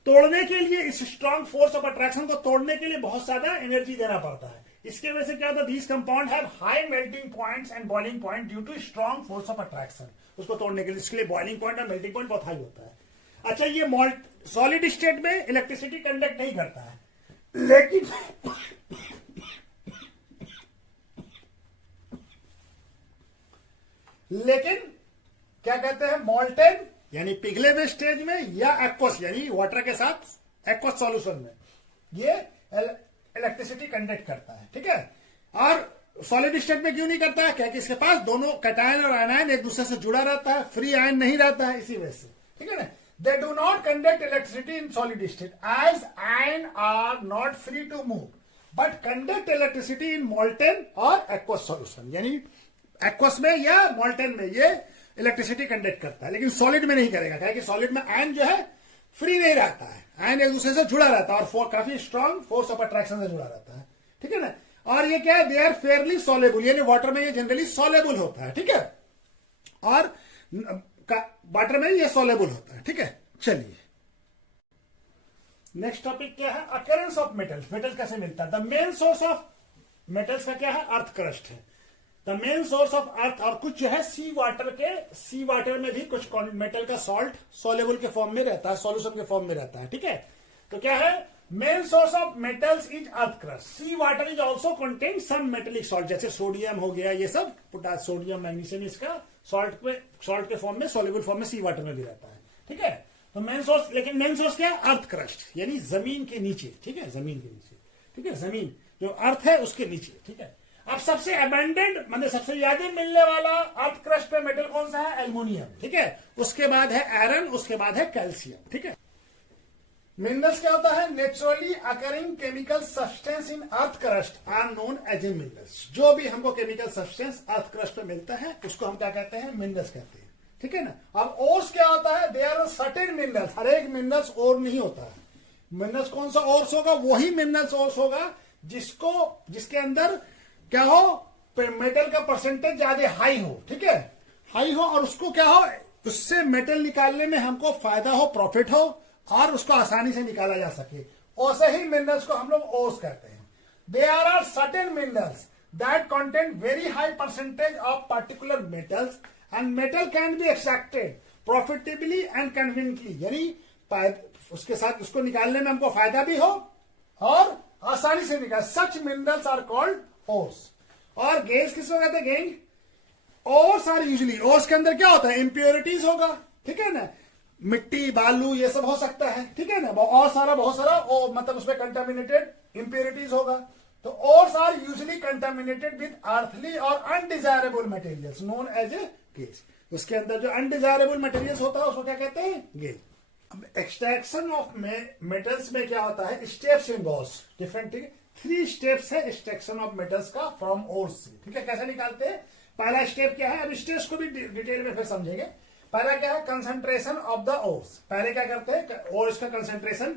तोड़ने के लिए, इस स्ट्रॉन्ग फोर्स ऑफ अट्रैक्शन को तोड़ने के लिए बहुत ज्यादा एनर्जी देना पड़ता है। इसके वजह से क्या होता है, these compound have high melting points and boiling point due to strong force of attraction, उसको तोड़ने के लिए, इसके लिए बॉइलिंग पॉइंट और मेल्टिंग पॉइंट बहुत हाई होता है। अच्छा, ये सॉलिड स्टेट में इलेक्ट्रिसिटी कंडक्ट नहीं करता है, लेकिन क्या कहते हैं, मॉल्टेन यानी पिघले हुए स्टेज में या एक्वस यानी वाटर के साथ एक्वस सॉल्यूशन में ये इलेक्ट्रिसिटी कंडक्ट करता है, ठीक है। और सॉलिड स्टेट में क्यों नहीं करता है, क्योंकि इसके पास दोनों कैटायन और आयनायन एक दूसरे से जुड़ा रहता है, फ्री आयन नहीं रहता है, इसी वजह से, ठीक है ना। They do not conduct electricity in solid state as ion are not free to move, but conduct electricity in molten और एक्वस सॉल्यूशन, यानी एक्वस में या मॉल्टेन में ये इलेक्ट्रिसिटी कंडक्ट करता है, लेकिन सॉलिड में नहीं करेगा, क्योंकि सॉलिड में आयन जो है फ्री नहीं रहता है, आयन एक दूसरे से जुड़ा रहता है और काफी स्ट्रॉन्ग फोर्स ऑफ अट्रैक्शन से जुड़ा रहता है, ठीक है ना। और ये क्या है, दे आर फेयरली सॉलेबल, यानी वाटर में ये जनरली सॉलेबल होता है, ठीक है, और वाटर में ये सॉलेबल होता है, ठीक है। चलिए नेक्स्ट टॉपिक क्या है, अकरेंस ऑफ मेटल्स, मेटल्स कैसे मिलता है। The main source of metals का क्या है, अर्थ क्रस्ट है, the main source of earth. और कुछ जो है सी वाटर में भी कुछ मेटल का सॉल्ट सॉल्युबल के फॉर्म में रहता है, सॉल्यूशन के फॉर्म में रहता है, ठीक है। तो क्या है, main source of metals is earth crust, sea water is also contain some metallic salt, जैसे सोडियम हो गया, ये सब पोटास, सोडियम, मैग्नीशियम, इसका सॉल्ट के फॉर्म में, सॉल्युबल फॉर्म में सी वाटर में भी रहता है, ठीक है। तो मेन सोर्स, लेकिन मेन सोर्स क्या है, अर्थ क्रस्ट, यानी जमीन के नीचे, ठीक है, जमीन के नीचे, ठीक है, जमीन जो अर्थ है उसके नीचे, ठीक है। अब सबसे अबेंडेंट मतलब सबसे ज्यादा मिलने वाला अर्थ क्रस्ट पे मेटल कौन सा है, एल्युमिनियम, ठीक है। उसके बाद है आयरन, उसके बाद है कैल्शियम, ठीक है। मिनरल्स क्या होता है? Naturally occurring chemical substance in earth crust are known as a minerals. जो भी हमको केमिकल सब्सटेंस अर्थ क्रस्ट में मिलता है उसको हम क्या कहते हैं? मिनरल्स कहते हैं। ठीक है ना। अब ओर्स क्या होता है? They are certain minerals. हर एक मिनरल्स और नहीं होता है। मिनरल्स कौन सा ओर्स होगा? वही मिनरल्स ओर्स होगा जिसके अंदर क्या हो? मेटल का परसेंटेज ज्यादा हाई हो। ठीक है, हाई हो, और उसको क्या हो? उससे मेटल निकालने में हमको फायदा हो, प्रॉफिट हो, और उसको आसानी से निकाला जा सके। ऐसे ही मिनरल्स को हम लोग ओर्स कहते हैं। They are certain minerals that contain very high percentage of particular metals and metal can be extracted profitably and conveniently. यानी उसके साथ उसको निकालने में हमको फायदा भी हो और आसानी से निकाल। Such minerals are called ores. और गेज किसको कहते हैं? गेज ओर्स आर यूजुअली, ओर्स के अंदर क्या होता है? इंप्योरिटीज होगा। ठीक है ना, मिट्टी, बालू, ये सब हो सकता है। ठीक है ना, बहुत सारा मतलब उसमें कंटामिनेटेड इंप्योरिटीज होगा। तो ores are usually contaminated with earthly और undesirable materials known as a गेज। उसके अंदर जो अनडिजायरेबल मटेरियल्स होता है उसको क्या कहते हैं? गेज। अब एक्सट्रैक्शन ऑफ मेटल्स में क्या होता है? Steps involves different. ठीक है, 3 स्टेप्स है एक्सट्रैक्शन ऑफ मेटल्स का फ्रॉम ओर्स से। ठीक है, कैसे निकालते हैं? पहला स्टेप क्या है? अब स्टेप्स को भी डिटेल में फिर समझेंगे। पहला क्या है? Concentration of the ores. पहले क्या करते हैं? ओर्स का कंसंट्रेशन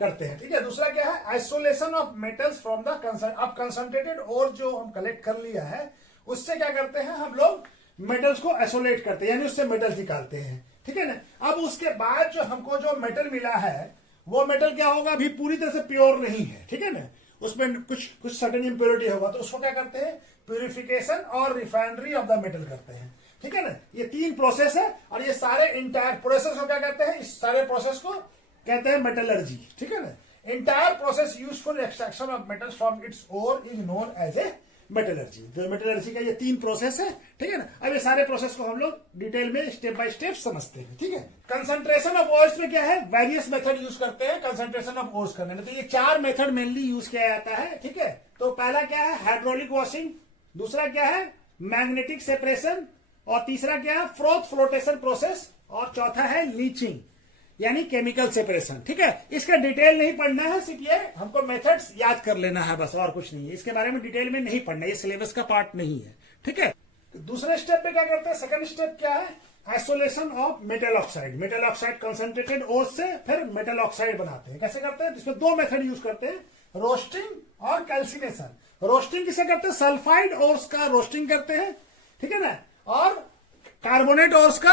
करते हैं। ठीक है। दूसरा क्या है? Isolation of metals from the अब कंसंट्रेटेड ओर जो हम कलेक्ट कर लिया है उससे क्या करते हैं? हम लोग मेटल्स को आइसोलेट करते हैं, यानी उससे मेटल्स निकालते हैं। ठीक है ना। अब उसके बाद जो हमको जो मेटल मिला है वो मेटल क्या होगा? अभी पूरी तरह से प्योर नहीं है। ठीक है ना, उसमें कुछ सर्टेन इंप्योरिटी होगा, तो उसको क्या करते हैं? प्यूरिफिकेशन और रिफाइनरी ऑफ द मेटल करते हैं। ठीक है ना। ये 3 प्रोसेस है और ये सारे इंटायर प्रोसेस को क्या कहते हैं? इस सारे प्रोसेस को कहते हैं मेटलर्जी। ठीक है ना। Entire process use for extraction of metals from its ore is known as a metallurgy. तो मेटलर्जी का ये 3 प्रोसेस है। ठीक है ना। अब ये सारे प्रोसेस को हम लोग डिटेल में स्टेप बाय स्टेप समझते हैं। ठीक है। कंसंट्रेशन ऑफ ओर्स में क्या है? वेरियस मेथड यूज करते हैं कंसंट्रेशन ऑफ ओर्स करने में। तो ये 4 मेथड मेनली यूज किया जाता है। ठीक है। तो पहला क्या है? Hydraulic washing. दूसरा क्या है? Magnetic separation. और तीसरा क्या है? Flotation process. और चौथा है लीचिंग, यानी केमिकल सेपरेशन। ठीक है। इसका डिटेल नहीं पढ़ना है, सिर्फ ये हमको मेथड्स याद कर लेना है बस, और कुछ नहीं है। इसके बारे में डिटेल में नहीं पढ़ना, ये सिलेबस का पार्ट नहीं है। ठीक है। तो दूसरे स्टेप पे क्या करते हैं? सेकंड स्टेप क्या है? Isolation of metal oxide. Metal oxide concentrated ores से फिर मेटल ऑक्साइड बनाते हैं। कैसे करते हैं? इसमें 2 मेथड यूज करते हैं, रोस्टिंग और कैल्सिनेशन। रोस्टिंग किसे करते हैं? सल्फाइड ओर्स का रोस्टिंग करते हैं। ठीक है ना। और कार्बोनेट ओर्स का,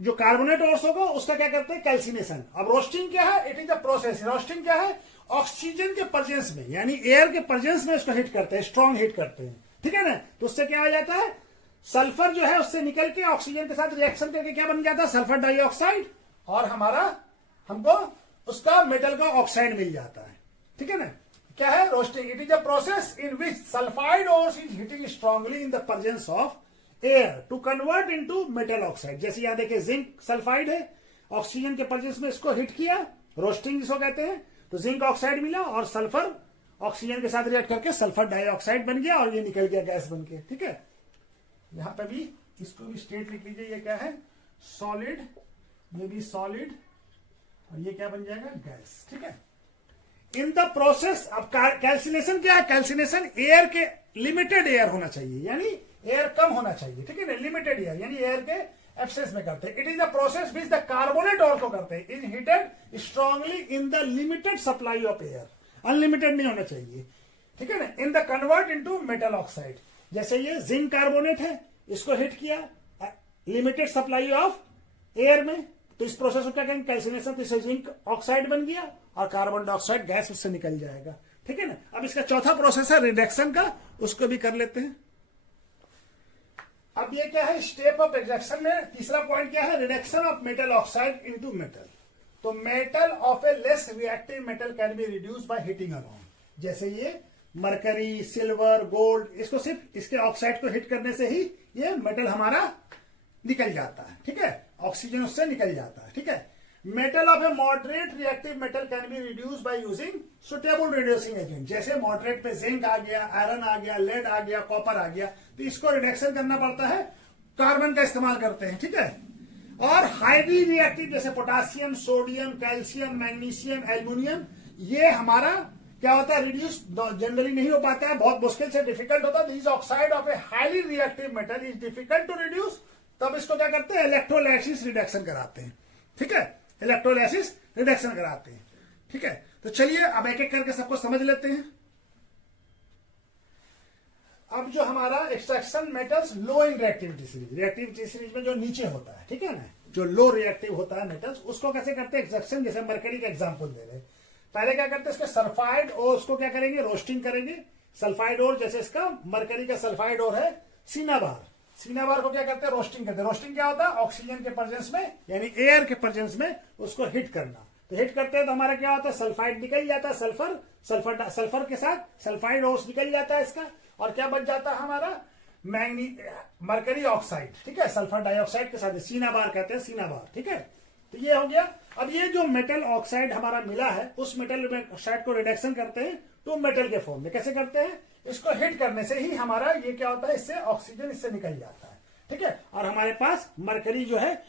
जो कार्बोनेट ओर्स होगा उसका क्या करते हैं? कैल्सिनेशन। अब रोस्टिंग क्या है? It is the process. Roasting क्या है? ऑक्सीजन के प्रेजेंस में, यानी एयर के प्रेजेंस में उसको हिट करते हैं, स्ट्रॉन्ग हिट करते हैं। ठीक है ना। तो उससे क्या हो जाता है? सल्फर जो है उससे निकल के ऑक्सीजन के साथ रिएक्शन करके क्या बन जाता है? Sulphur dioxide. और हमको उसका मेटल का ऑक्साइड मिल जाता है। ठीक है ना। क्या है? Roasting. It is a process in which sulphide ores is heating strongly in the presence of air to convert into metal oxide. जैसे यहां देखिए जिंक सल्फाइड है, ऑक्सीजन के प्रेजेंस में इसको हिट किया, रोस्टिंग जिसको कहते हैं, तो जिंक ऑक्साइड मिला और सल्फर ऑक्सीजन के साथ रिएक्ट करके सल्फर डाइऑक्साइड बन गया और ये निकल गया गैस बन के। ठीक है। यहां पे भी इसको भी स्टेट लिख लीजिए। ये क्या है? सॉलिड। ये भी सॉलिड और ये क्या बन जाएगा? गैस। ठीक है। इन द प्रोसेस अब कैल्सिनेशन क्या है? कैल्सिनेशन एयर के लिमिटेड एयर होना चाहिए, यानी एयर कम होना चाहिए। ठीक है ना। लिमिटेड एयर यानी एयर के एब्सेंस में करते हैं। It is the process which the carbonate ore को करते हैं, is heated strongly in the limited supply of air. Unlimited नहीं होना चाहिए। ठीक है ना। In the convert into metal oxide. जैसे ये जिंक कार्बोनेट है, इसको हिट किया लिमिटेड सप्लाई ऑफ एयर में, तो इस प्रोसेस को क्या कहेंगे? कैल्सिनेशन। तो इससे जिंक ऑक्साइड बन गया और कार्बन डाइऑक्साइड गैस उससे निकल जाएगा। ठीक है ना। अब इसका चौथा प्रोसेस है रिडक्शन का, उसको भी कर लेते हैं। अब ये क्या है? स्टेप ऑफ रिडक्शन में तीसरा पॉइंट क्या है? Reduction of metal oxide into metal. तो metal of a less reactive metal can be reduce by heating alone. जैसे ये मरकरी, सिल्वर, गोल्ड, इसको सिर्फ इसके ऑक्साइड को हिट करने से ही ये मेटल हमारा निकल जाता है। ठीक है। ऑक्सीजन उससे निकल जाता है। ठीक है। Metal of A moderate reactive metal can be reduce by using suitable reducing agent. जैसे मॉडरेट पे जिंक आ गया, आयरन आ गया, लेड आ गया, कॉपर आ गया, तो इसको रिडक्शन करना पड़ता है, कार्बन का इस्तेमाल करते हैं। ठीक है। और हाईली रिएक्टिव जैसे potassium, sodium, calcium, magnesium, aluminium, ये हमारा क्या होता है, रिड्यूस जनरली नहीं हो पाता है, बहुत मुश्किल से, डिफिकल्ट होता है। This oxide of a highly reactive metal is difficult to reduce, तब इसको क्या करते हैं, इलेक्ट्रोलाइसिस रिडक्शन कराते हैं। ठीक है, इलेक्ट्रोलाइसिस रिडक्शन कराते हैं। ठीक है, तो चलिए अब एक एक करके सबको समझ लेते हैं। अब जो हमारा एक्सट्रैक्शन मेटल्स लो इन रिएक्टिविटी सीरीज, रिएक्टिविटी सीरीज में जो नीचे होता है, ठीक है ना, जो लो रिएक्टिव होता है मेटल्स, उसको कैसे करते हैं एक्सट्रैक्शन। जैसे मरकरी का एग्जांपल दे रहे हैं, पहले क्या करते हैं, इसके सल्फाइड और उसको क्या करेंगे, रोस्टिंग करेंगे। सल्फाइड और जैसे इसका मरकरी का सल्फाइड और है सिनाबार, सिनाबार को क्या करते हैं, रोस्टिंग करते हैं। रोस्टिंग क्या होता है, ऑक्सीजन के प्रेजेंस में यानी एयर के प्रेजेंस में उसको हिट करना। तो हिट करते हैं तो हमारा क्या होता है, सल्फाइड निकल जाता है, सल्फर के साथ सल्फाइड ओस निकल जाता है इसका, और क्या बच जाता है हमारा, मरकरी ऑक्साइड। ठीक है, सल्फर डाइऑक्साइड के साथ सिनाबार कहते हैं, सिनाबार। ठीक है, तो ये हो गया। अब ये जो मेटल ऑक्साइड हमारा मिला है, उस मेटल ऑक्साइड को रिडक्शन करते हैं टू मेटल के फॉर्म में। कैसे करते हैं, इसको हिट करने से ही हमारा ये क्या होता है, इससे ऑक्सीजन इससे निकल जाता है। ठीक है, और हमारे पास मरकरी जो है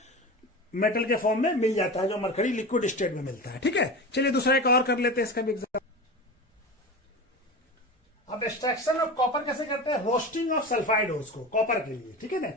मेटल के फॉर्म में मिल जाता है, जो मरकरी लिक्विड स्टेट में मिलता है। ठीक है, चलिए दूसरा एक और कर लेते हैं इसका भी एग्जाम्पल। अब एक्सट्रैक्शन ऑफ कॉपर कैसे करते हैं, रोस्टिंग ऑफ सल्फाइड ओर्स को कॉपर के लिए। ठीक है ना,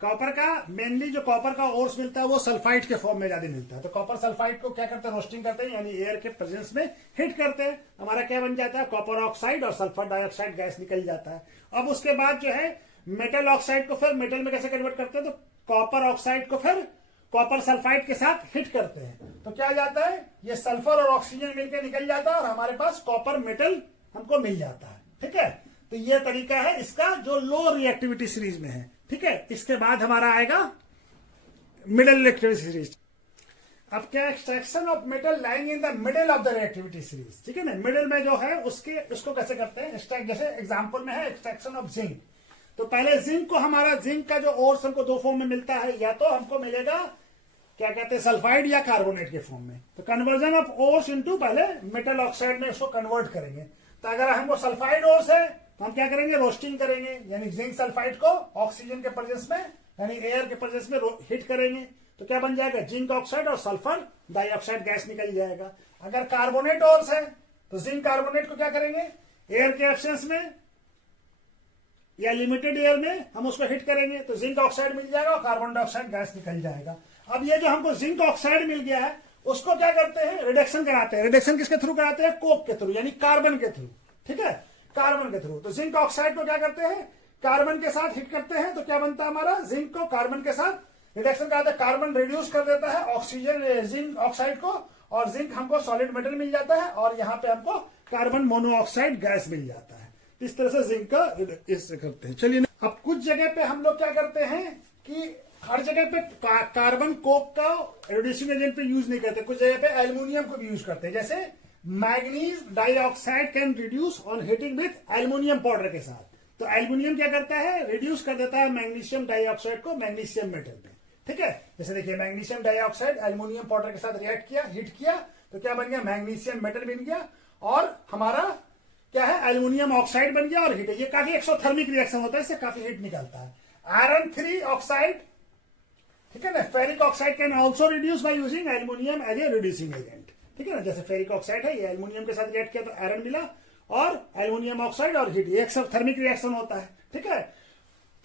कॉपर का मेनली जो कॉपर का ओर्स मिलता है वो सल्फाइड के फॉर्म में ज्यादा मिलता है। तो कॉपर सल्फाइड को क्या करते हैं, रोस्टिंग करते हैं, यानी एयर के प्रेजेंस में हिट करते हैं। हमारा क्या बन जाता है, कॉपर ऑक्साइड और सल्फर डाइऑक्साइड गैस निकल जाता है। अब उसके बाद जो है मेटल ऑक्साइड को फिर मेटल में कैसे कन्वर्ट करते हैं, तो कॉपर ऑक्साइड को फिर कॉपर सल्फाइड के साथ हिट करते हैं। तो क्या जाता है, ये सल्फर और ऑक्सीजन मिलकर निकल जाता है और हमारे पास कॉपर मेटल हमको मिल जाता है। ठीक है, तो ये तरीका है इसका जो लो रिएक्टिविटी सीरीज में है। ठीक है, इसके बाद हमारा आएगा मिडिल रिएक्टिविटी सीरीज। अब क्या, extraction of metal lying in the middle of the reactivity series. ठीक है ना, मिडिल में जो है उसको कैसे करते हैं, जैसे एग्जांपल में है एक्सट्रैक्शन ऑफ जिंक। तो पहले जिंक को, हमारा जिंक का जो ओर्स हमको दो फॉर्म में मिलता है, या तो हमको मिलेगा क्या कहते हैं, सल्फाइड या कार्बोनेट के फॉर्म में। तो कन्वर्जन ऑफ ओर्स इनटू, पहले मेटल ऑक्साइड में उसको कन्वर्ट करेंगे। तो अगर हमको सल्फाइड ओर्स है तो हम क्या करेंगे, रोस्टिंग करेंगे, यानी जिंक सल्फाइड को ऑक्सीजन के प्रेजेंस में यानी एयर के प्रेजेंस में हिट करेंगे। तो क्या बन जाएगा, जिंक ऑक्साइड और सल्फर डाइऑक्साइड गैस निकल जाएगा। अगर कार्बोनेट ओर्स है तो जिंक कार्बोनेट को क्या करेंगे, एयर के एब्सेंस में या लिमिटेड एयर में हम उसको हिट करेंगे, तो जिंक ऑक्साइड मिल जाएगा और कार्बन डाइऑक्साइड गैस निकल जाएगा। अब ये जो हमको जिंक ऑक्साइड मिल गया है, उसको क्या करते हैं, रिडक्शन कराते हैं। रिडक्शन किसके थ्रू कराते हैं, कोक के थ्रू, यानी कार्बन के थ्रू। ठीक है, कार्बन के थ्रू। तो जिंक ऑक्साइड को क्या करते हैं, कार्बन के साथ हिट करते हैं। तो क्या बनता है हमारा, जिंक को कार्बन के साथ रिडक्शन कराते हैं, कार्बन रिड्यूस कर देता है ऑक्सीजन जिंक ऑक्साइड को, और जिंक हमको सॉलिड मेटल मिल जाता है, और यहाँ पे हमको कार्बन मोनोऑक्साइड गैस मिल जाता है। इस तरह से जिंक का इससे करते हैं। चलिए, अब कुछ जगह पे हम लोग क्या करते हैं कि हर जगह पे कार्बन कोक का रिड्यूसिंग एजेंट पे यूज नहीं करते, कुछ जगह पे एल्युमिनियम को भी यूज करते हैं। जैसे manganese dioxide can reduce on heating with aluminium powder के साथ। तो एल्युमिनियम क्या करता है, रिड्यूस कर देता है मैग्नीशियम डाइऑक्साइड को मैग्नीशियम मेटल में। ठीक है, जैसे देखिए मैग्नीशियम डाइऑक्साइड एल्युमिनियम पाउडर के साथ रिएक्ट किया, हिट किया, तो क्या बन गया, मैग्नीशियम मेटल बन गया, और हमारा क्या है, एल्युमिनियम ऑक्साइड बन गया और हिट है। ये काफी एक्सोथर्मिक रिएक्शन होता है, इससे काफी हिट निकलता है। आयरन 3 ऑक्साइड, ठीक है ना, ferric oxide can also reduce by using aluminium as a reducing agent. ठीक है ना, जैसे फेरिक ऑक्साइड है, ये एल्युमिनियम के साथ रिएक्ट किया तो आयरन मिला, और एल्युमिनियम ऑक्साइड और हिट, ये एक्सोथर्मिक रिएक्शन होता है। ठीक है,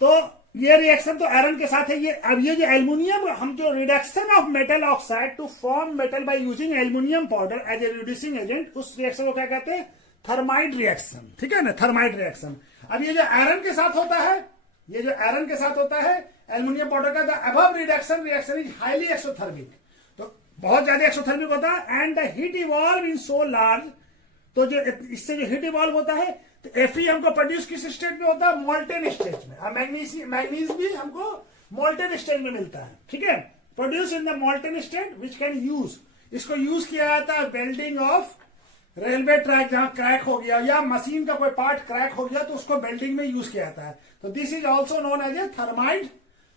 तो ये रिएक्शन तो आयरन के साथ है। ये अब ये जो एल्युमिनियम, हम जो reduction of metal oxide to form metal by using aluminium powder as a reducing agent, उस रिएक्शन को क्या कहते हैं, थर्माइड रिएक्शन। ठीक है ना, थर्माइड रिएक्शन। अब ये जो आयरन के साथ होता है, ये जो आयरन के साथ होता है एल्युमिनियम पाउडर का, the above reduction reaction is highly exothermic, तो बहुत ज्यादा एक्सोथर्मिक होता है। And the heat evolve in so large, तो जो इससे जो हीट इवॉल्व होता है, तो Fe हमको प्रोड्यूस किस स्टेट में होता है, मोल्टेन स्टेट में। अब मैग्नीज भी हमको मोल्टेन स्टेट में मिलता है। ठीक है, produce in the molten state which can use, इसको यूज किया जाता है वेल्डिंग ऑफ रेलवे ट्रैक, जहां क्रैक हो गया या मशीन का कोई पार्ट क्रैक हो गया तो उसको वेल्डिंग में यूज किया जाता है। तो this is also known as a thermite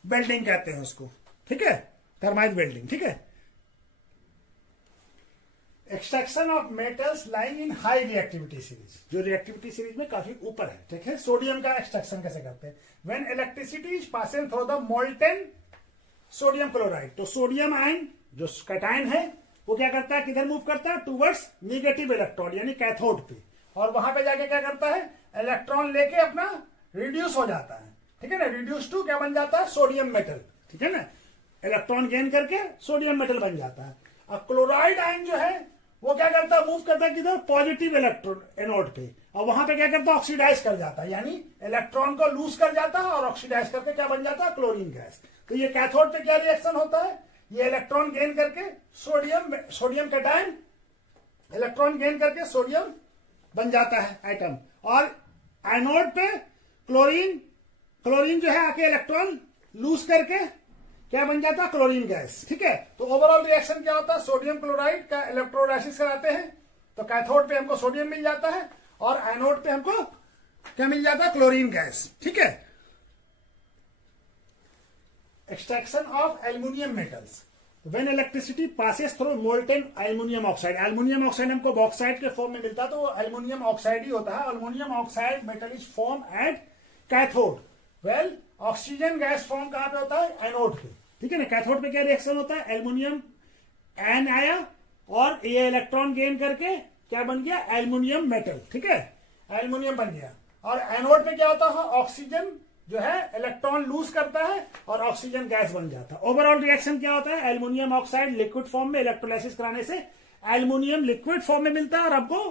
welding कहते हैं उसको। ठीक है, थर्माइड वेल्डिंग। ठीक है, extraction of metals lying in high reactivity series, जो रिएक्टिविटी सीरीज में काफी ऊपर है। ठीक है, सोडियम का एक्सट्रैक्शन कैसे करते हैं, when electricity is passing through the molten sodium chloride. तो सोडियम आयन जो कैटायन है वो क्या करता है, किधर मूव करता है, टूवर्ड्स निगेटिव इलेक्ट्रॉन यानी कैथोड पे, और वहां पे जाके क्या करता है, इलेक्ट्रॉन लेके अपना रिड्यूस हो जाता है, ठीक है ना, रिड्यूस टू क्या बन जाता है, सोडियम मेटल, ठीक है ना, इलेक्ट्रॉन गेन करके सोडियम मेटल बन जाता है। अब क्लोराइड आयन जो है वो क्या करता है, मूव करता है किधर, पॉजिटिव इलेक्ट्रॉन एनोड पे, और वहां पे क्या करता है, ऑक्सीडाइज कर जाता है, यानी इलेक्ट्रॉन को लूज कर जाता है और ऑक्सीडाइज करके क्या बन जाता है, क्लोरीन गैस। तो ये कैथोड पे क्या रिएक्शन होता है, ये इलेक्ट्रॉन गेन करके सोडियम कैटायन इलेक्ट्रॉन गेन करके सोडियम बन जाता है एटम, और एनोड पे क्लोरीन जो है आके इलेक्ट्रॉन लूज करके क्या बन जाता है, क्लोरीन गैस, ठीक है। तो ओवरऑल रिएक्शन क्या होता है, सोडियम क्लोराइड का इलेक्ट्रोलाइसिस कराते हैं तो कैथोड पे हमको सोडियम मिल जाता है और एनोड पे हमको क्या मिल जाता है, क्लोरीन गैस, ठीक है। Extraction of aluminium metals, when electricity passes through molten aluminium oxide, aluminium oxide हमको बॉक्साइड के फॉर्म में मिलता है तो वो एल्युमिनियम ऑक्साइड ही होता है। Aluminium oxide metal is form at cathode, well oxygen gas form कहां पे होता है, एनोड पे, ठीक है ना। कैथोड पे क्या रिएक्शन होता है, एल्युमिनियम एन आया और ये इलेक्ट्रॉन गेन करके क्या बन गया, एल्युमिनियम मेटल, ठीक है, एल्युमिनियम बन गया। और एनोड पे क्या होता है, ऑक्सीजन जो है इलेक्ट्रॉन लूज करता है और ऑक्सीजन गैस बन जाता है। ओवरऑल रिएक्शन क्या होता है, एल्युमिनियम ऑक्साइड लिक्विड फॉर्म में इलेक्ट्रोलाइसिस कराने से एल्युमिनियम लिक्विड फॉर्म में मिलता है और आपको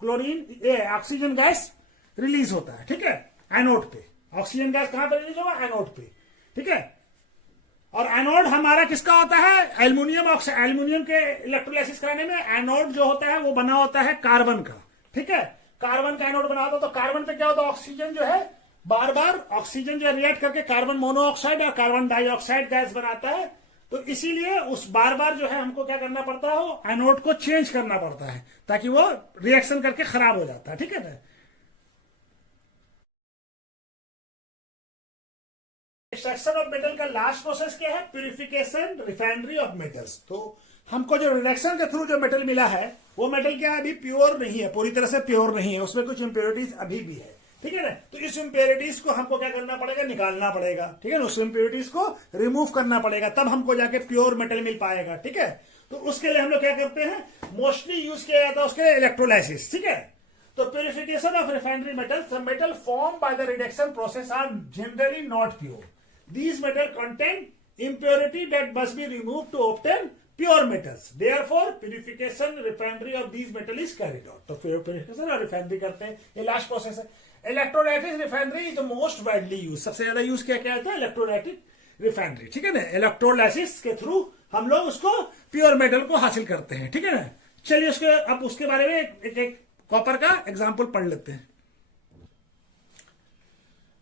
क्लोरीन ऑक्सीजन गैस रिलीज होता है, ठीक है, एनोड पे। ऑक्सीजन गैस कहां पर रिलीज होगा, एनोड पे, ठीक है। और एनोड हमारा किसका होता है, एल्युमिनियम के इलेक्ट्रोलाइसिस कराने में एनोड जो होता है वो बना होता है कार्बन का, ठीक है, कार्बन का एनोड बना होता है। तो कार्बन पे क्या होता है, ऑक्सीजन जो है बार बार ऑक्सीजन जो रिएक्ट करके कार्बन मोनोऑक्साइड और कार्बन डाइऑक्साइड गैस बनाता है, तो इसीलिए उस बार बार जो है हमको क्या करना पड़ता है, वो एनोड को चेंज करना पड़ता है ताकि वो रिएक्शन करके खराब हो जाता है, ठीक है ना। एक्सट्रैक्शन ऑफ मेटल का लास्ट प्रोसेस क्या है, प्यूरिफिकेशन रिफाइनरी ऑफ मेटल्स। तो हमको जो रिडक्शन के थ्रू जो मेटल मिला है वो मेटल क्या है, अभी प्योर नहीं है, पूरी तरह से प्योर नहीं है, उसमें कुछ इंप्योरिटीज अभी भी है, ठीक है ना। तो इस इंप्योरिटीज को हमको क्या करना पड़ेगा, निकालना पड़ेगा, ठीक है ना, उस इंप्योरिटीज को रिमूव करना पड़ेगा, तब हमको जाके प्योर मेटल मिल पाएगा, ठीक है। तो उसके लिए हम लोग क्या करते हैं, मोस्टली यूज किया जाता है उसके इलेक्ट्रोलाइसिस, ठीक है। तो purification of refinery metals, the metal form by the reduction process are generally not pure, these metal contain impurity that must be removed to obtain pure metals, therefore purification refinery of these metal is carried out। तो purification और refinery करते हैं, ये last process है। Electrolytic refinery is the most widely use, सबसे ज्यादा use क्या क्या होता है, इलेक्ट्रोलाइटिक रिफाइनरी, ठीक है ना। इलेक्ट्रोलाइसिस के थ्रू हम लोग उसको प्योर मेटल को हासिल करते हैं, ठीक है ना। चलिए उसके बारे में एक कॉपर का एग्जाम्पल पढ़ लेते हैं।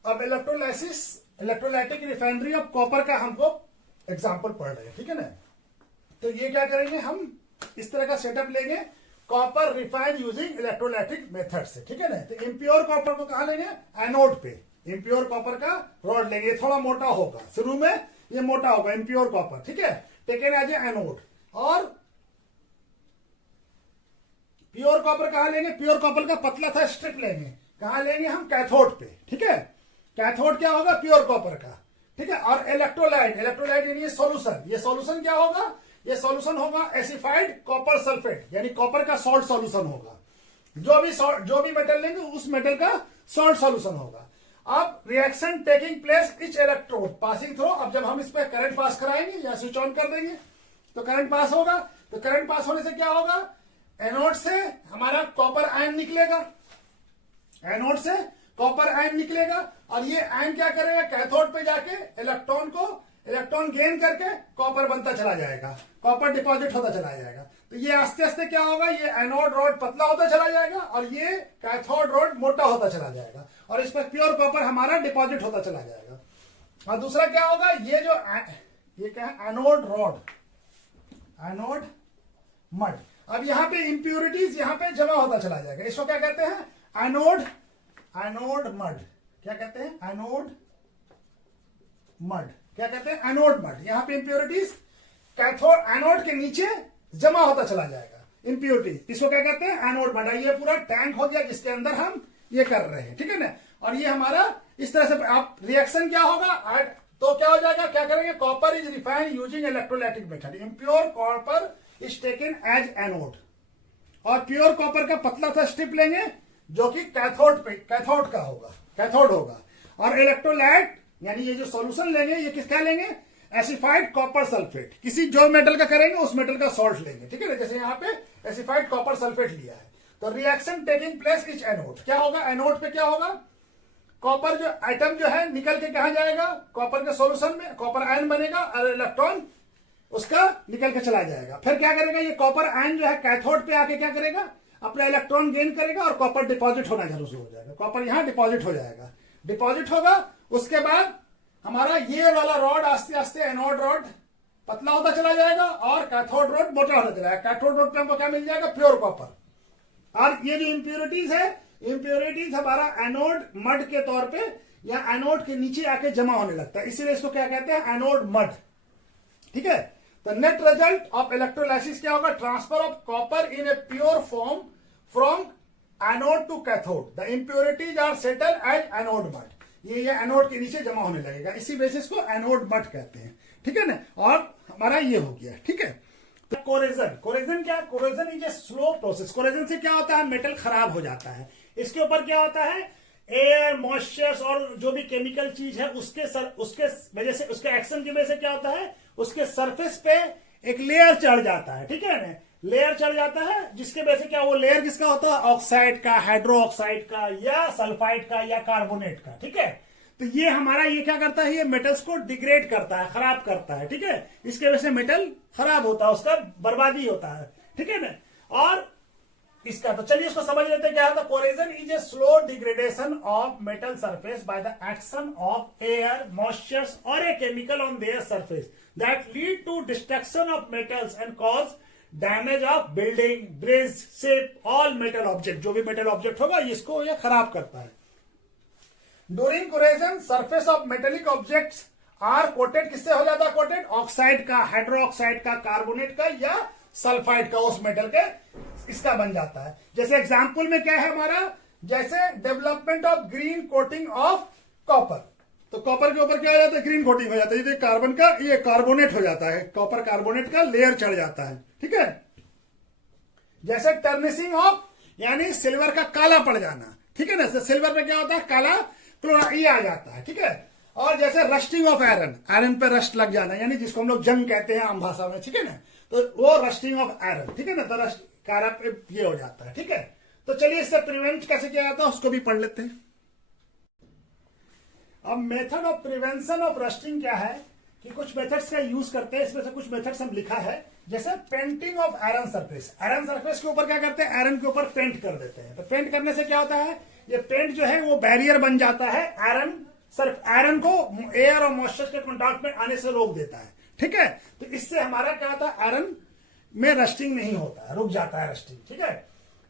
अब इलेक्ट्रोलाइटिक रिफाइनरी ऑफ कॉपर का हमको एग्जाम्पल पढ़ रहे हैं, ठीक है ना। तो ये क्या करेंगे, हम इस तरह का सेटअप लेंगे, copper refined using electrolytic method से, ठीक है ना। तो इम्प्योर कॉपर को कहां लेंगे, एनोड पे, इम्प्योर कॉपर का रॉड लेंगे, ये थोड़ा मोटा होगा, शुरू में ये मोटा होगा इम्प्योर कॉपर, ठीक है, टेकन एज ए एनोड। और प्योर कॉपर कहां लेंगे, प्योर कॉपर का पतला था स्ट्रिप लेंगे, कहां लेंगे हम, कैथोड पे, ठीक है। कैथोड क्या होगा, प्योर कॉपर का, ठीक है। और इलेक्ट्रोलाइट यानी सॉल्यूशन, ये सॉल्यूशन क्या होगा, ये सॉल्यूशन होगा एसिफाइड कॉपर सल्फेट, यानी कॉपर का सॉल्ट सॉल्यूशन होगा। जो भी मेटल लेंगे उस मेटल का सॉल्ट सॉल्यूशन होगा। अब reaction taking place etch electrode passing through, अब जब हम इस पर करंट पास कराएंगे या स्विच ऑन कर देंगे तो करंट पास होगा। तो करंट पास होने से क्या होगा, एनोड से हमारा कॉपर आयन निकलेगा, एनोड से कॉपर आयन निकलेगा और ये आयन क्या करेगा, कैथोड पे जाके इलेक्ट्रॉन गेन करके कॉपर बनता चला जाएगा, कॉपर डिपॉजिट होता चला जाएगा। तो ये आस्ते आस्ते क्या होगा, ये एनोड रॉड पतला होता चला जाएगा और ये कैथोड रॉड मोटा होता चला जाएगा और इस पर प्योर कॉपर हमारा डिपॉजिट होता चला जाएगा। और दूसरा क्या होगा, ये क्या है, एनोड रॉड, एनोड मड। अब यहाँ पे इंप्यूरिटीज यहाँ पे जमा होता चला जाएगा, इसको क्या कहते हैं, एनोड मड। क्या कहते हैं, एनोड मड, क्या कहते हैं, एनोड मड। यहाँ पे इंप्योरिटीज कैथोड एनोड के नीचे जमा होता चला जाएगा, इंप्योरिटी, इसको क्या कहते हैं, एनोड मड। ये पूरा टैंक हो गया जिसके अंदर हम ये कर रहे हैं, ठीक है ना। और ये हमारा इस तरह से आप रिएक्शन क्या होगा, तो क्या हो जाएगा, क्या करेंगे, copper is refined using electrolytic method, impure copper is taken as anode, और प्योर कॉपर का पतला सा स्ट्रिप लेंगे जो कि कैथोड का होगा, कैथोड होगा, और इलेक्ट्रोलाइट यानी ये जो सॉल्यूशन लेंगे ये किसका लेंगे, एसिफाइड कॉपर सल्फेट, किसी जो मेटल का करेंगे उस मेटल का सॉल्ट लेंगे, ठीक है ना, जैसे यहाँ पे एसिफाइड कॉपर सल्फेट लिया है, तो reaction taking place is anode, क्या होगा, एनोड पे क्या होगा, कॉपर जो एटम जो है निकल के कहा जाएगा, कॉपर के सॉल्यूशन में कॉपर आयन बनेगा और इलेक्ट्रॉन उसका निकल के चला जाएगा, फिर क्या करेगा, ये कॉपर आयन जो है कैथोड पे आके क्या करेगा, अपना इलेक्ट्रॉन गेन करेगा और कॉपर डिपॉजिट होना चालू हो जाएगा, कॉपर यहां डिपॉजिट हो जाएगा, डिपॉजिट होगा, उसके बाद हमारा ये वाला रॉड आस्ते आस्ते एनोड रॉड पतला होता चला जाएगा और कैथोड रॉड मोटा होता चला जाएगा, कैथोड रॉड पे हमको क्या मिल जाएगा, प्योर कॉपर, और ये जो इंप्योरिटीज है, इंप्योरिटीज हमारा एनोड मड के तौर पे या एनोड के नीचे आके जमा होने लगता है, इसीलिए इसको क्या कहते हैं, एनोड मड, ठीक है। तो नेट रिजल्ट ऑफ इलेक्ट्रोलाइसिस क्या होगा, transfer of copper in a pure form from anode to cathode, the impurities are settle as anode mud, ये एनोड के नीचे जमा होने लगेगा, इसी बेसिस को एनोड मड कहते हैं, ठीक है ना, और हमारा ये हो गया, ठीक है। तो कोरेजन, कोरेजन क्या, कोरेजन इज ए स्लो प्रोसेस, कोरेजन से क्या होता है, मेटल खराब हो जाता है, इसके ऊपर क्या होता है, एयर मॉइस्चर और जो भी केमिकल चीज है उसके वजह से, उसके एक्शन की वजह से क्या होता है, उसके सरफेस पे एक लेयर चढ़ जाता है, ठीक है ना, लेयर चढ़ जाता है, जिसके वजह से क्या, वो लेयर किसका होता है, ऑक्साइड का, हाइड्रो ऑक्साइड का, या सल्फाइड का, या कार्बोनेट का, ठीक है। तो ये हमारा ये क्या करता है, ये मेटल्स को डिग्रेड करता है, खराब करता है, ठीक है, इसके वजह से मेटल खराब होता है, उसका बर्बादी होता है, ठीक है ना। और इसका तो चलिए इसको समझ लेते हैं क्या होता है, corrosion is a slow degradation of metal surface by the action of air moistures और a chemical on their surface that lead to destruction of metals and cause damage of building, bridge, ship, all metal object, जो भी metal object होगा इसको ये खराब करता है। During corrosion surface of metallic objects are coated, किससे हो जाता है कोटेड, ऑक्साइड का, हाइड्रो ऑक्साइड का, कार्बोनेट का, या सल्फाइड का, उस मेटल के इसका बन जाता है। जैसे एग्जांपल में क्या है हमारा, जैसे development of green coating of copper, तो कॉपर के ऊपर क्या हो जाता है, ग्रीन कोटिंग हो जाता है, ये कार्बन का, ये कार्बोनेट हो जाता है, कॉपर कार्बोनेट का लेयर चढ़ जाता है, ठीक है। जैसे टर्निशिंग ऑफ यानी सिल्वर का काला पड़ जाना, ठीक है ना, सिल्वर में क्या होता है, काला क्लोराइड आ जाता है, ठीक है। और जैसे रस्टिंग ऑफ आयरन, आयरन पे रस्ट लग जाना, यानी जिसको हम लोग जंग कहते हैं आम भाषा में, ठीक है ना, तो वो रस्टिंग ऑफ आयरन, ठीक है ना, तो रस्ट कारा पे ये हो जाता है, ठीक है। तो चलिए इससे प्रिवेंट कैसे किया जाता है उसको भी पढ़ लेते हैं। अब method of prevention of rusting क्या है कि कुछ मेथड्स का यूज करते हैं, इसमें से कुछ मेथड्स हम लिखा है, जैसे painting of iron surface, iron surface के ऊपर क्या करते हैं, आयरन के ऊपर पेंट कर देते हैं, तो पेंट करने से क्या होता है, ये पेंट जो है वो बैरियर बन जाता है, आयरन को एयर और मॉइस्चर के कॉन्टैक्ट में आने से रोक देता है, ठीक है। तो इससे हमारा क्या होता है, आयरन में रस्टिंग नहीं होता है, रुक जाता है रस्टिंग, ठीक है।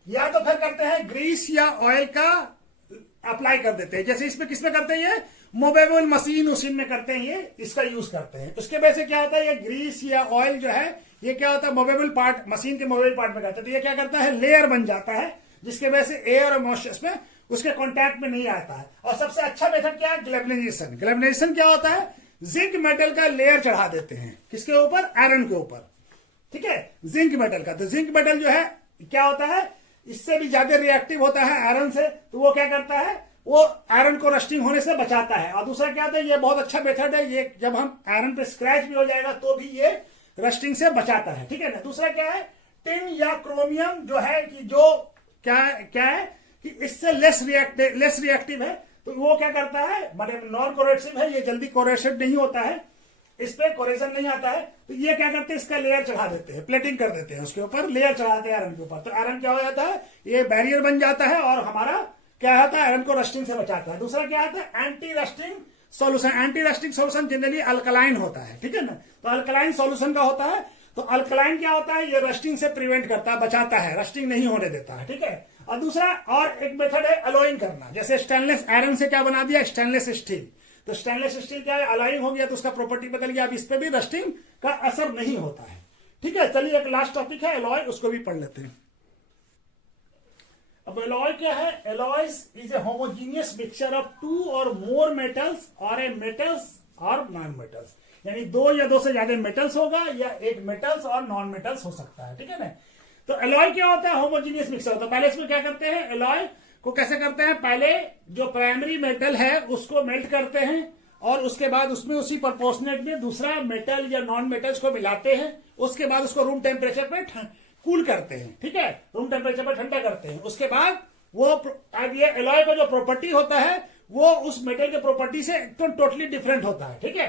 या तो फिर करते हैं ग्रीस या ऑयल का अप्लाई कर देते हैं, जैसे इसमें किसमें करते हैं, ये मूवेबल मशीन उसीन में करते हैं, ये इसका यूज करते हैं। उसके वजह से क्या होता है, ये ग्रीस या ऑयल जो है ये क्या होता है, मूवेबल पार्ट, मशीन के मूवेबल पार्ट में करते हैं, तो ये क्या करता है, लेयर बन जाता है, जिसके वजह से एयर और मॉइस्चर में उसके कॉन्टैक्ट में नहीं आता है। और सबसे अच्छा मेथड क्या है, ग्लेबनाइजेशन। ग्लेबनाइजेशन क्या होता है, जिंक मेटल का लेयर चढ़ा देते हैं, किसके ऊपर, आयरन के ऊपर, ठीक है, जिंक मेटल का। तो जिंक मेटल जो है क्या होता है, इससे भी ज्यादा रिएक्टिव होता है आयरन से, तो वो क्या करता है, वो आयरन को रस्टिंग होने से बचाता है। और दूसरा क्या होता है, ये बहुत अच्छा मेथड है, ये जब हम आयरन पे स्क्रैच भी हो जाएगा तो भी ये रस्टिंग से बचाता है, ठीक है ना। दूसरा क्या है, टिन या क्रोमियम जो है कि जो क्या है कि इससे लेस रिएक्टिव है, तो वो क्या करता है, मतलब नॉन कोरेसिव है, ये जल्दी कोरेसिव नहीं होता है, इस पे कोरेशन नहीं आता है, तो ये क्या करते हैं, इसका लेयर चढ़ा देते हैं, प्लेटिंग कर देते हैं, उसके ऊपर लेयर चढ़ाते हैं आयरन के ऊपर, तो आयरन क्या हो जाता है, ये बैरियर बन जाता है और हमारा क्या होता है, आयरन को रस्टिंग से बचाता है। दूसरा क्या आता है, anti rusting solution. Anti rusting solution generally alkaline होता है, ठीक है ना, तो अल्कलाइन सॉल्यूशन का होता है, तो अल्कलाइन क्या होता है, ये रस्टिंग से प्रिवेंट करता है, बचाता है, रस्टिंग नहीं होने देता है, ठीक है। और दूसरा और एक मेथड है अलोइंग करना, जैसे स्टेनलेस आयरन से क्या बना दिया, स्टेनलेस स्टील, तो स्टेनलेस स्टील क्या है, अलाइंग हो गया तो उसका प्रॉपर्टी बदल गया, अब इस पे भी रस्टिंग का असर नहीं होता है, ठीक है। चलिए एक लास्ट टॉपिक है एलॉय, उसको भी पढ़ लेते हैं। अब एलॉय क्या है, alloys is a homogeneous mixture of two और मोर मेटल्स और ए मेटल्स और नॉन मेटल्स, यानी दो या दो से ज्यादा मेटल्स होगा या एक मेटल्स और नॉन मेटल्स हो सकता है, ठीक है ना। तो एलॉय क्या होता है, होमोजीनियस मिक्सर होता है। पहले इसमें क्या करते हैं, एलॉय को कैसे करते हैं, पहले जो प्राइमरी मेटल है उसको मेल्ट करते हैं और उसके बाद उसमें उसी प्रोपोर्शनेट में दूसरा मेटल या नॉन मेटल्स को मिलाते हैं, उसके बाद उसको रूम टेम्परेचर पे कूल करते हैं, ठीक है, रूम टेम्परेचर पर ठंडा करते हैं। उसके बाद वो अब ये एलॉय का जो प्रॉपर्टी होता है वो उस मेटल के प्रॉपर्टी से एकदम टोटली डिफरेंट होता है, ठीक है।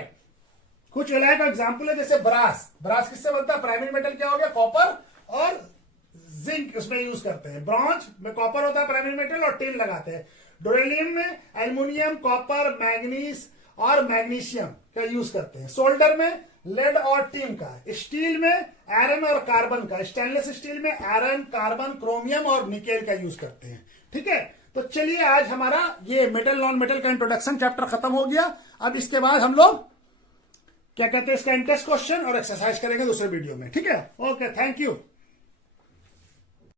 कुछ एलॉय का एग्जांपल है, जैसे ब्रास। ब्रास किससे बनता है, प्राइमरी मेटल क्या हो गया, कॉपर और जिंक उसमें यूज करते हैं। ब्रॉन्ज में कॉपर होता है प्राइमरी मेटल और टिन लगाते हैं। डोरेलियम में एल्युमिनियम, कॉपर, मैग्नीज और मैग्नीशियम का यूज करते हैं। सोल्डर में लेड और टिन का। स्टील में आयरन और कार्बन का। स्टेनलेस स्टील में आयरन, कार्बन, क्रोमियम और निकेल का यूज करते हैं, ठीक है। तो चलिए आज हमारा ये मेटल नॉन मेटल का इंट्रोडक्शन चैप्टर खत्म हो गया। अब इसके बाद हम लोग क्या कहते हैं, इसका इंटेस्ट क्वेश्चन और एक्सरसाइज करेंगे दूसरे वीडियो में, ठीक है। Okay, thank you.